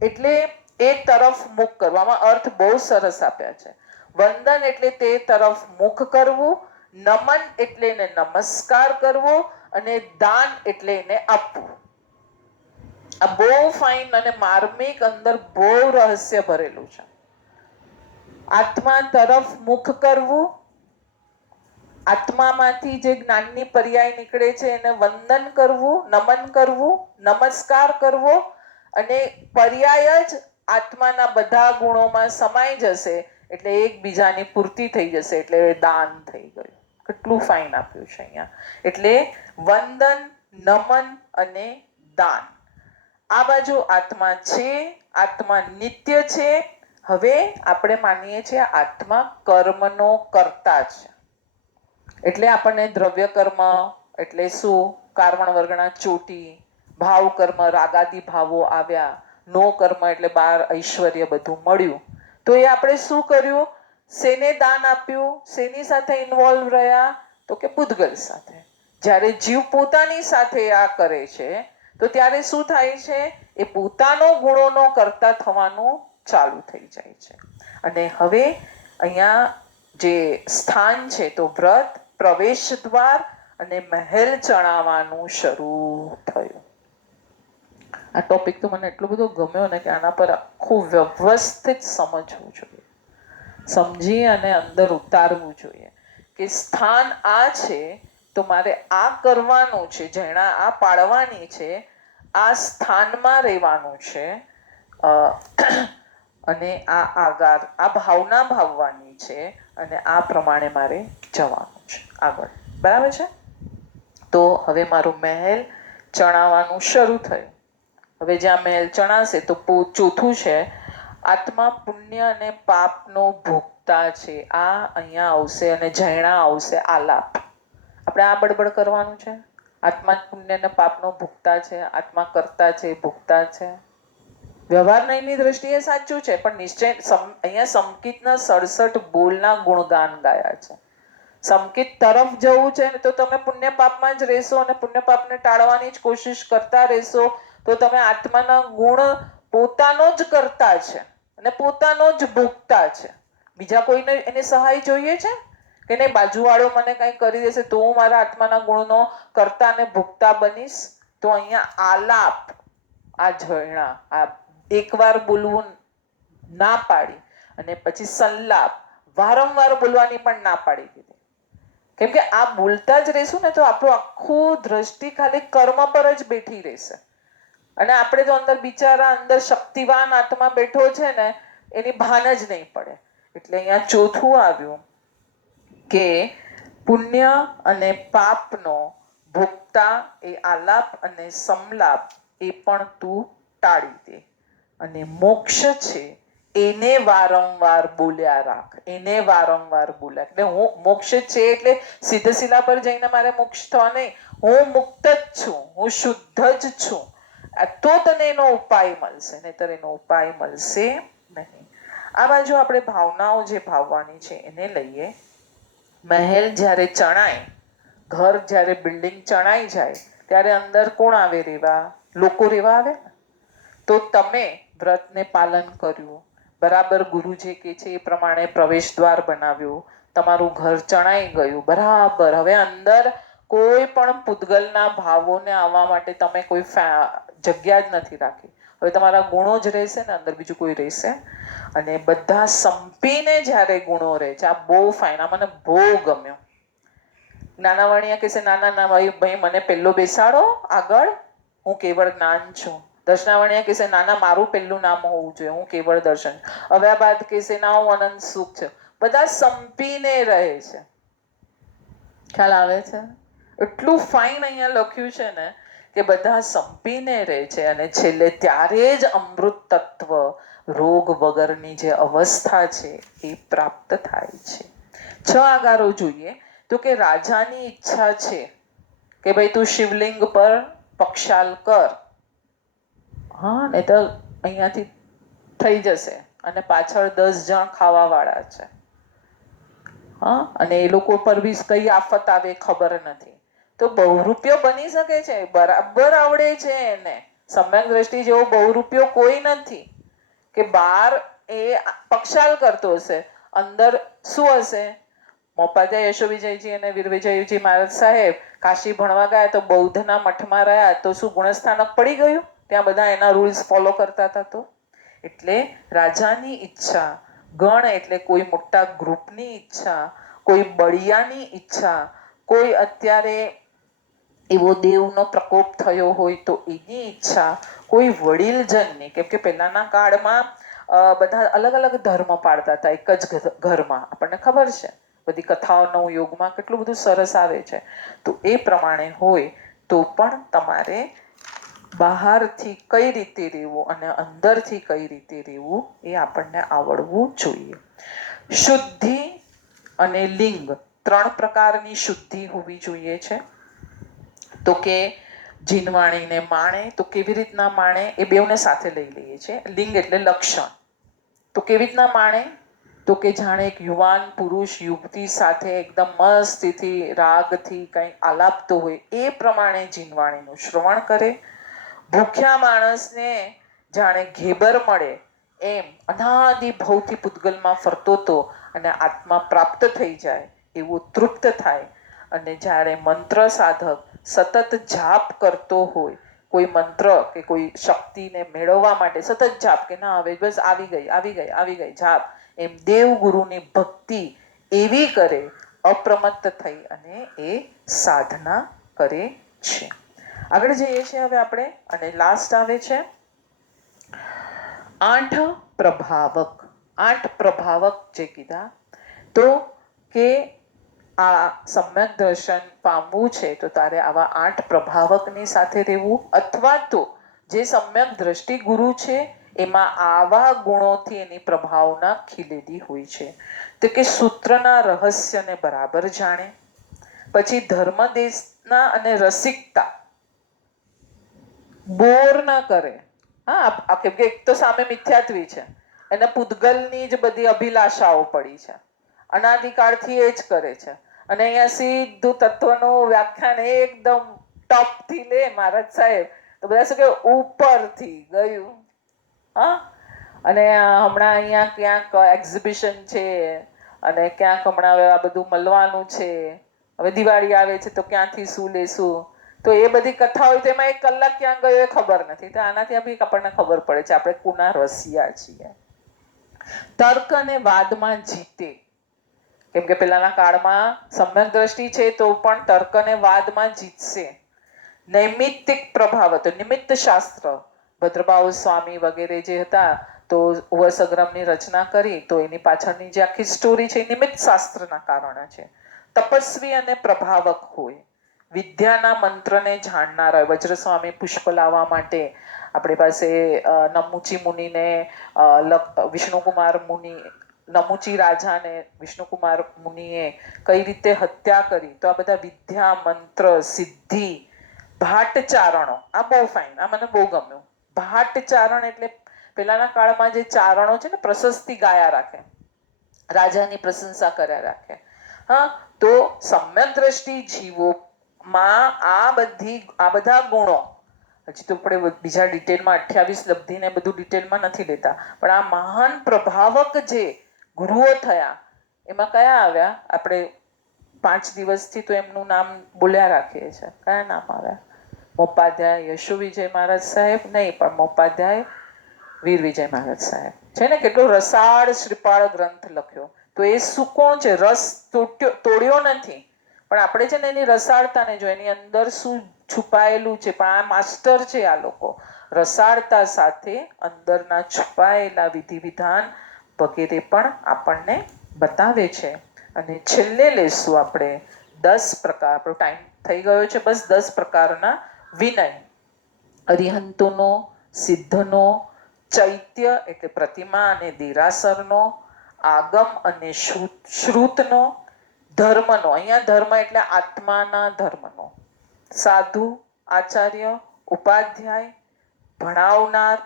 એટલે એ તરફ મુખ કરવામાં, અર્થ બહુ સરસ આપ્યા છે. વંદન એટલે તે તરફ મુખ કરવું, નમન એટલે એને નમસ્કાર કરવો, અને દાન એટલે એને આપવું. આ બહુ ફાઇન અને માર્મિક અંદર બહુ રહસ્ય ભરેલું છે. આત્મા તરફ મુખ કરવું, આત્મામાંથી જે જ્ઞાનની પર્યાય નીકળે છે એને વંદન કરવું, નમન કરવું, નમસ્કાર કરવો, અને પર્યાય જ આત્માના બધા ગુણોમાં સમાઈ જશે એટલે એકબીજાની પૂર્તિ થઈ જશે, એટલે દાન થઈ ગયું. કેટલું ફાઇન આપ્યું છે અહીંયા. એટલે વંદન, નમન અને દાન. આ બાજુ આત્મા છે, આત્મા નિત્ય છે. હવે આપણે માનીએ છીએ આત્મા કર્મનો કર્તા છે. એટલે આપણને દ્રવ્ય કર્મ એટલે શું? કારવણ વર્ગના ચોટી, ભાવ કર્મ રાગાદી ભાવો આવ્યા, નો કર્મ એટલે બાર ઐશ્વર્ય બધું મળ્યું. તો એ આપણે શું કર્યું? શેને દાન આપ્યું? શેની સાથે ઇન્વોલ્વ રહ્યા? તો કે પૂતગલ સાથે. જ્યારે જીવ પોતાની સાથે આ કરે છે તો ત્યારે શું થાય છે? એ પોતાનો ગુણોનો કરતા થવાનું ચાલુ થઈ જાય છે. અને હવે અહીંયા જે સ્થાન છે તો વ્રત, પ્રવેશ દ્વાર અને મહેલ ચણાવવાનું શરૂ થયું. આ ટોપિક તો મને એટલો બધો ગમ્યો ને કે આના પર આખું વ્યવસ્થિત સમજવું જોઈએ, સમજી અને અંદર ઉતારવું જોઈએ કે સ્થાન આ છે તો મારે આ કરવાનું છે, જૈણા આ પાડવાની છે, આ સ્થાનમાં રહેવાનું છે, અને આ આગાર આ ભાવના ભાવવાની છે, અને આ પ્રમાણે મારે જવાનું છે આગળ. બરાબર છે. તો હવે મારું મહેલ ચણાવવાનું શરૂ થયું. હવે જ્યાં મહેલ ચણાશે તો ચોથું છે આત્મા પુણ્ય અને પાપનો ભોગતા છે. આ અહીંયા આવશે અને જૈણા આવશે આલાપ. આપણે આ બડબડ કરવાનું છે. આત્મા પુણ્ય અને પાપનો ભોગતા છે, આત્મા કરતા છે, ભોગતા છે. વ્યવહાર નયની દ્રષ્ટિએ સાચું છે, પણ નિશ્ચય અહીંયા સંકિતના 67 બોલના ગુણગાન ગાયા છે. સંકિત તરફ જવું છે ને તો તમે પુણ્ય પાપમાં જ રહેશો અને પુણ્ય પાપને ટાળવાની જ કોશિશ કરતા રહેશો તો તમે આત્માના ગુણ પોતાનો જ કરતા છે અને પોતાનો જ ભોગતા છે. બીજા કોઈને એની સહાય જોઈએ છે કે નહીં? બાજુવાળો મને કંઈ કરી દેશે તો હું મારા આત્માના ગુણનો કરતા અને ભોગતા બનીશ? તો અહીંયા આલાપ, આ જૈણા, આ એકવાર બોલવું ના પાડી અને પછી સંલાપ વારંવાર બોલવાની પણ ના પાડી દીધી. કેમ કે આ બોલતા જ રહેશું ને તો આપણું આખું દ્રષ્ટિ ખાલી કર્મ પર જ બેઠી રહેશે, અને આપણે તો અંદર બિચારા અંદર શક્તિવાન આત્મા બેઠો છે ને એની ભાન જ નહીં પડે. એટલે અહીંયા ચોથું આવ્યું કે પુણ્ય અને પાપનો ભોગતા એ આલાપ અને સંલાપ એ પણ તું ટાળી દે, અને મોક્ષ છે એને વારંવાર બોલ્યા રાખ, એને વારંવાર બોલ્યા. એટલે હું મોક્ષ છે એટલે સીધે સીધા પર જઈને મારે મોક્ષ થવા નહીં, હું મુક્ત જ છું, હું શુદ્ધ જ છું, તો તને એનો ઉપાય મળશે, નહીતર એનો ઉપાય મળશે નહીં. આ બાજુ આપણે ભાવનાઓ જે ભાવવાની છે એને લઈએ. મહેલ જ્યારે ચણાય, ઘર જ્યારે બિલ્ડિંગ ચણાઈ જાય ત્યારે અંદર કોણ આવે રેવા? લોકો રેવા આવે. તો તમે વ્રતને પાલન કર્યું, બરાબર ગુરુજી કે છે એ પ્રમાણે પ્રવેશ દ્વાર બનાવ્યો, તમારું ઘર ચણાઈ ગયું બરાબર. હવે અંદર કોઈ પણ પૂતગલના ભાવોને આવવા માટે તમે કોઈ જગ્યા જ નથી રાખી. હવે તમારા ગુણો જ રહેશે ને, અંદર બીજું કોઈ રહેશે. અને બધા સંપીને જ્યારે ગુણો રહે છે, આ બહુ ફાઇન, આ મને બહુ ગમ્યું. નાના વાણિયા કહેશે ના ના ભાઈ મને પહેલો બેસાડો આગળ, હું કેવળ જ્ઞાન છું. દર્શનાવણિયા કહેશે નાના મારું પહેલું નામ હોવું જોઈએ, હું કેવળ દર્શન. હવે આ બાદ કહેશે ના હું અનંત સુખ છે. બધા સંપીને રહે છે. ખ્યાલ આવે છે? એટલું ફાઇન અહીંયા લખ્યું છે ને કે બધા સંપીને રહે છે અને છેલ્લે ત્યારે જ અમૃત તત્વ રોગ વગરની જે અવસ્થા છે એ પ્રાપ્ત થાય છે. 6 આગારો જોઈએ તો કે રાજાની ઈચ્છા છે કે ભાઈ તું શિવલિંગ પર પક્ષાલ કર. હા, ને તો અહીંયાથી થઈ જશે અને પાછળ 10 જણ ખાવા વાળા છે. હા, અને એ લોકો પર બી કઈ આફત આવે ખબર નથી. તો બહુરૂપિયો બની શકે છે, બરાબર આવડે છે એને. સમ્યક દ્રષ્ટિ જેવો બહુરૂપિયો કોઈ નથી કે બહાર એ પક્ષાલ કરતો હશે, અંદર શું હશે? મોપાધ્યાય યશોવિજયજી અને વીરવિજયજી મહારાજ સાહેબ કાશી ભણવા ગયા તો બૌદ્ધના મઠમાં રહ્યા, તો શું ગુણસ્થાનક પડી ગયું? ત્યાં બધા એના રૂલ્સ ફોલો કરતા હતા. તો એટલે રાજાની ઈચ્છા, ગણ એટલે કોઈ મોટા ગ્રુપની ઈચ્છા, કોઈ બળિયાની ઈચ્છા, કોઈ અત્યારે એવો દેવનો પ્રકોપ થયો હોય તો એની ઈચ્છા, કોઈ વડીલજનની, કેમ કે પહેલાના કાળમાં બધા અલગ અલગ ધર્મ પાળતા હતા એક જ ઘરમાં, આપણને ખબર છે બધી કથાઓનો યોગમાં કેટલું બધું સરસ આવે છે. તો એ પ્રમાણે હોય તો પણ તમારે બહારથી કઈ રીતે રહેવું અને અંદરથી કઈ રીતે રહેવું એ આપણને આવડવું જોઈએ. શુદ્ધિ અને લિંગ 3 પ્રકારની શુદ્ધિ હોવી જોઈએ છે. તો કે જીનવાણીને માણે તો કેવી રીતના માણે એ બેઉને સાથે લઈ લઈએ છીએ. લિંગ એટલે લક્ષણ. તો કેવી રીતના માણે? તો કે જાણે એક યુવાન પુરુષ યુવતી સાથે એકદમ મસ્તીથી રાગથી કંઈ આલાપતો હોય એ પ્રમાણે જીનવાણીનું શ્રવણ કરે. ભૂખ્યા માણસને જાણે ઘેબર મળે એમ અનાદિ ભવથી પૂતગલમાં ફરતો હતો અને આત્મા પ્રાપ્ત થઈ જાય એવું તૃપ્ત થાય. અને જ્યારે મંત્ર સાધક સતત જાપ કરતો હોય, કોઈ મંત્ર કે કોઈ શક્તિને મેળવવા માટે સતત જાપ કે ના હવે બસ આવી ગઈ જાપ, એમ દેવગુરુની ભક્તિ એવી કરે, અપ્રમત્ત થઈ અને એ સાધના કરે છે. આગળ જઈએ છીએ હવે આપણે, અને લાસ્ટ આવે છે 8 પ્રભાવક. 8 પ્રભાવક જે કીધા તો કે આ સમ્યક દર્શન પામવું છે તો તારે આવા 8 પ્રભાવકની સાથે રહેવું, અથવા તો જે સમ્યક દ્રષ્ટિ ગુરુ છે એમાં આવા ગુણોથી એની પ્રભાવના ખીલેલી હોય છે. તો કે સૂત્રના રહસ્યને બરાબર જાણે, પછી ધર્મદેશના અને રસિકતા, બોર ના કરે. હા, કેમ કે એક તો સામે મિથ્યાત્વી છે, એને પૂતગલની જ બધી અભિલાષાઓ પડી છે, અનાદિકાળથી એ જ કરે છે. અને અહીંયા સીધું તત્વનું વ્યાખ્યાન એકદમ ટોપથી લે મહારાજ સાહેબ તો બધા શું કે ઉપરથી ગયું. હા, અને હમણાં અહીંયા ક્યાંક એક્ઝિબિશન છે અને ક્યાંક હમણાં આ બધું મળવાનું છે, હવે દિવાળી આવે છે તો ક્યાંથી શું લેશું, તો એ બધી કથા હોય તો એમાં 1 કલાક ક્યાં ગયો એ ખબર નથી. તો આનાથી બી આપણને ખબર પડે છે આપણે કોના રસિયા છીએ. તર્ક અને વાદમાં જીતે, કેમ કે પેલાના કાળમાં સમ્યક દ્રષ્ટિ છે તો પણ તર્ક અને વાદમાં જીતશે. નૈમિત્તિક પ્રભાવ હતો, નિમિત્ત શાસ્ત્ર, ભદ્રબાહુ સ્વામી વગેરે જે હતા તો ઉવસગ્રમની રચના કરી તો એની પાછળની જે આખી સ્ટોરી છે એ નિમિત્ત શાસ્ત્રના કારણે છે. તપસ્વી અને પ્રભાવક હોય, વિદ્યાના મંત્રને જાણનાર હોય. વજ્રસ્વામી પુષ્પ લાવવા માટે આપણી પાસે નમુચી મુનિને વિષ્ણુકુમાર મુનિ નમુચી રાજાને વિષ્ણુકુમાર મુનિએ કઈ રીતે હત્યા કરી, તો આ બધા વિદ્યા મંત્ર સિદ્ધિ ભાટચારણો, આ બહુ ફાઇન, આ મને બહુ ગમ્યું. ભાટચારણ એટલે પેલાના કાળમાં જે ચારણો છે ને પ્રશસ્તિ ગાયા રાખે, રાજાની પ્રશંસા કર્યા રાખે. હા, તો સમ્યક દ્રષ્ટિ જીવોમાં આ બધા ગુણો, હજી તો આપણે બીજા ડિટેલમાં 28 લબ્ધિને બધું ડિટેલમાં નથી લેતા, પણ આ મહાન પ્રભાવક જે ગુરુઓ થયા એમાં કયા આવ્યા? આપણે 5 દિવસથી તો એમનું નામ બોલ્યા રાખીએ છીએ. કયા નામ આવ્યા? મોપાધ્યાય યશુ વિજય મહારાજ સાહેબ નહીં, પણ મોપાધ્યાય વીર વિજય મહારાજ સાહેબ છે ને. કેટલો રસાળ શ્રીપાળ ગ્રંથ લખ્યો. તો એ શું કોણ છે? રસ તોડ્યો નથી, પણ આપણે છે ને એની રસાળતાને જો, એની અંદર શું છુપાયેલું છે. પણ આ માસ્ટર છે આ લોકો, રસાળતા સાથે અંદરના છુપાયેલા વિધિ વિધાન વગેરે પણ આપણને બતાવે છે. અને છેલ્લે લેશું આપણે 10 પ્રકાર. આપણો ટાઈમ થઈ ગયો છે, બસ 10 પ્રકારના વિનય. અરિહંતોનો, સિદ્ધનો, ચૈત્ય એટલે પ્રતિમા અને દેરાસરનો, આગમ અને શ્રુતનો, ધર્મનો, અહીંયા ધર્મ એટલે આત્માના ધર્મનો, સાધુ, આચાર્ય, ઉપાધ્યાય, ભણાવનાર,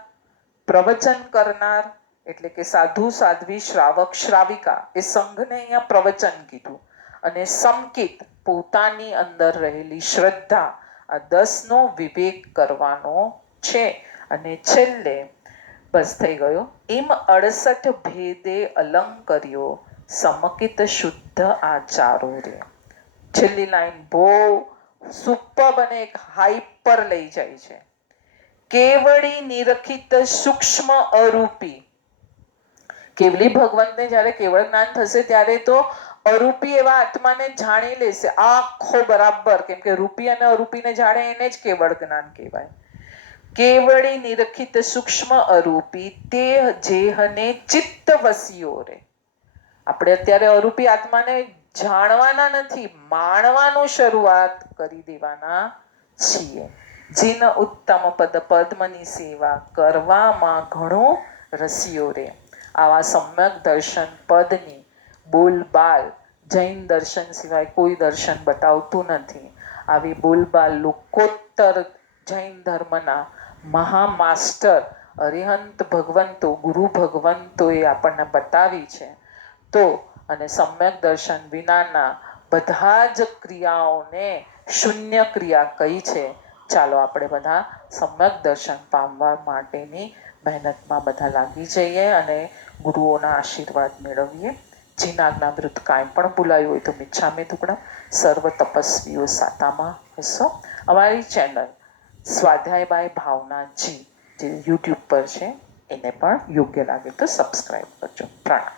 પ્રવચન કરનાર એટલે કે સાધુ, સાધ્વી, શ્રાવક, શ્રાવિકા, એ સંઘને અહીંયા પ્રવચન કીધું, અને સમકિત પોતાની અંદર રહેલી શ્રદ્ધા, આ 10 નો વિવેક કરવાનો છે. અને છેલ્લે બસ થઈ ગયો. એમ 68 ભેદે અલંગ કર્યો, સમકિત શુદ્ધ આચારો રે. છેલ્લી લાઈન બહુ સુપર અને એક હાઈપર લઈ જાય છે. કેવળી નિરખિત સૂક્ષ્મ અરૂપી. કેવલી ભગવંતને જ્યારે કેવળ જ્ઞાન થશે ત્યારે તો અરૂપી એવા આત્માને જાણી લેશે આખો બરાબર, કેમ કે રૂપી અને અરૂપીને જાણે એને જ કેવળ જ્ઞાન કહેવાય. કેવળી નિરખિત સૂક્ષ્મ અરૂપી તે જેહને ચિત્ત વસીઓ રે. આપણે અત્યારે અરૂપી આત્માને જાણવાના નથી, માણવાનું શરૂઆત કરી દેવાના છીએ. જીન ઉત્તમ પદ પદ્મની સેવા કરવામાં ઘણો રસિયો રે. આવા સમ્યક દર્શન પદની બોલબાલ જૈન દર્શન સિવાય કોઈ દર્શન બતાવતું નથી. આવી બોલબાલ લોકોત્તર જૈન ધર્મના મહામાસ્ટર અરિહંત ભગવંતો, ગુરુ ભગવંતો એ આપણને બતાવી છે. તો અને સમ્યક દર્શન વિનાના બધા જ ક્રિયાઓને શૂન્ય ક્રિયા કહી છે. ચાલો આપણે બધા સમ્યક દર્શન પામવા માટેની મહેનતમાં બધા લાગી જઈએ અને ગુરુઓના આશીર્વાદ મેળવીએ. જીનાજ્ઞામૃત કાંઈ પણ ભૂલાયું હોય તો મિચ્છામી દુક્કડમ. સર્વ તપસ્વીઓ સાતામાં હશો. અમારી ચેનલ સ્વાધ્યાય બાય ભાવનાજી જે યુટ્યુબ પર છે એને પણ યોગ્ય લાગે તો સબસ્ક્રાઈબ કરજો. પ્રણામ.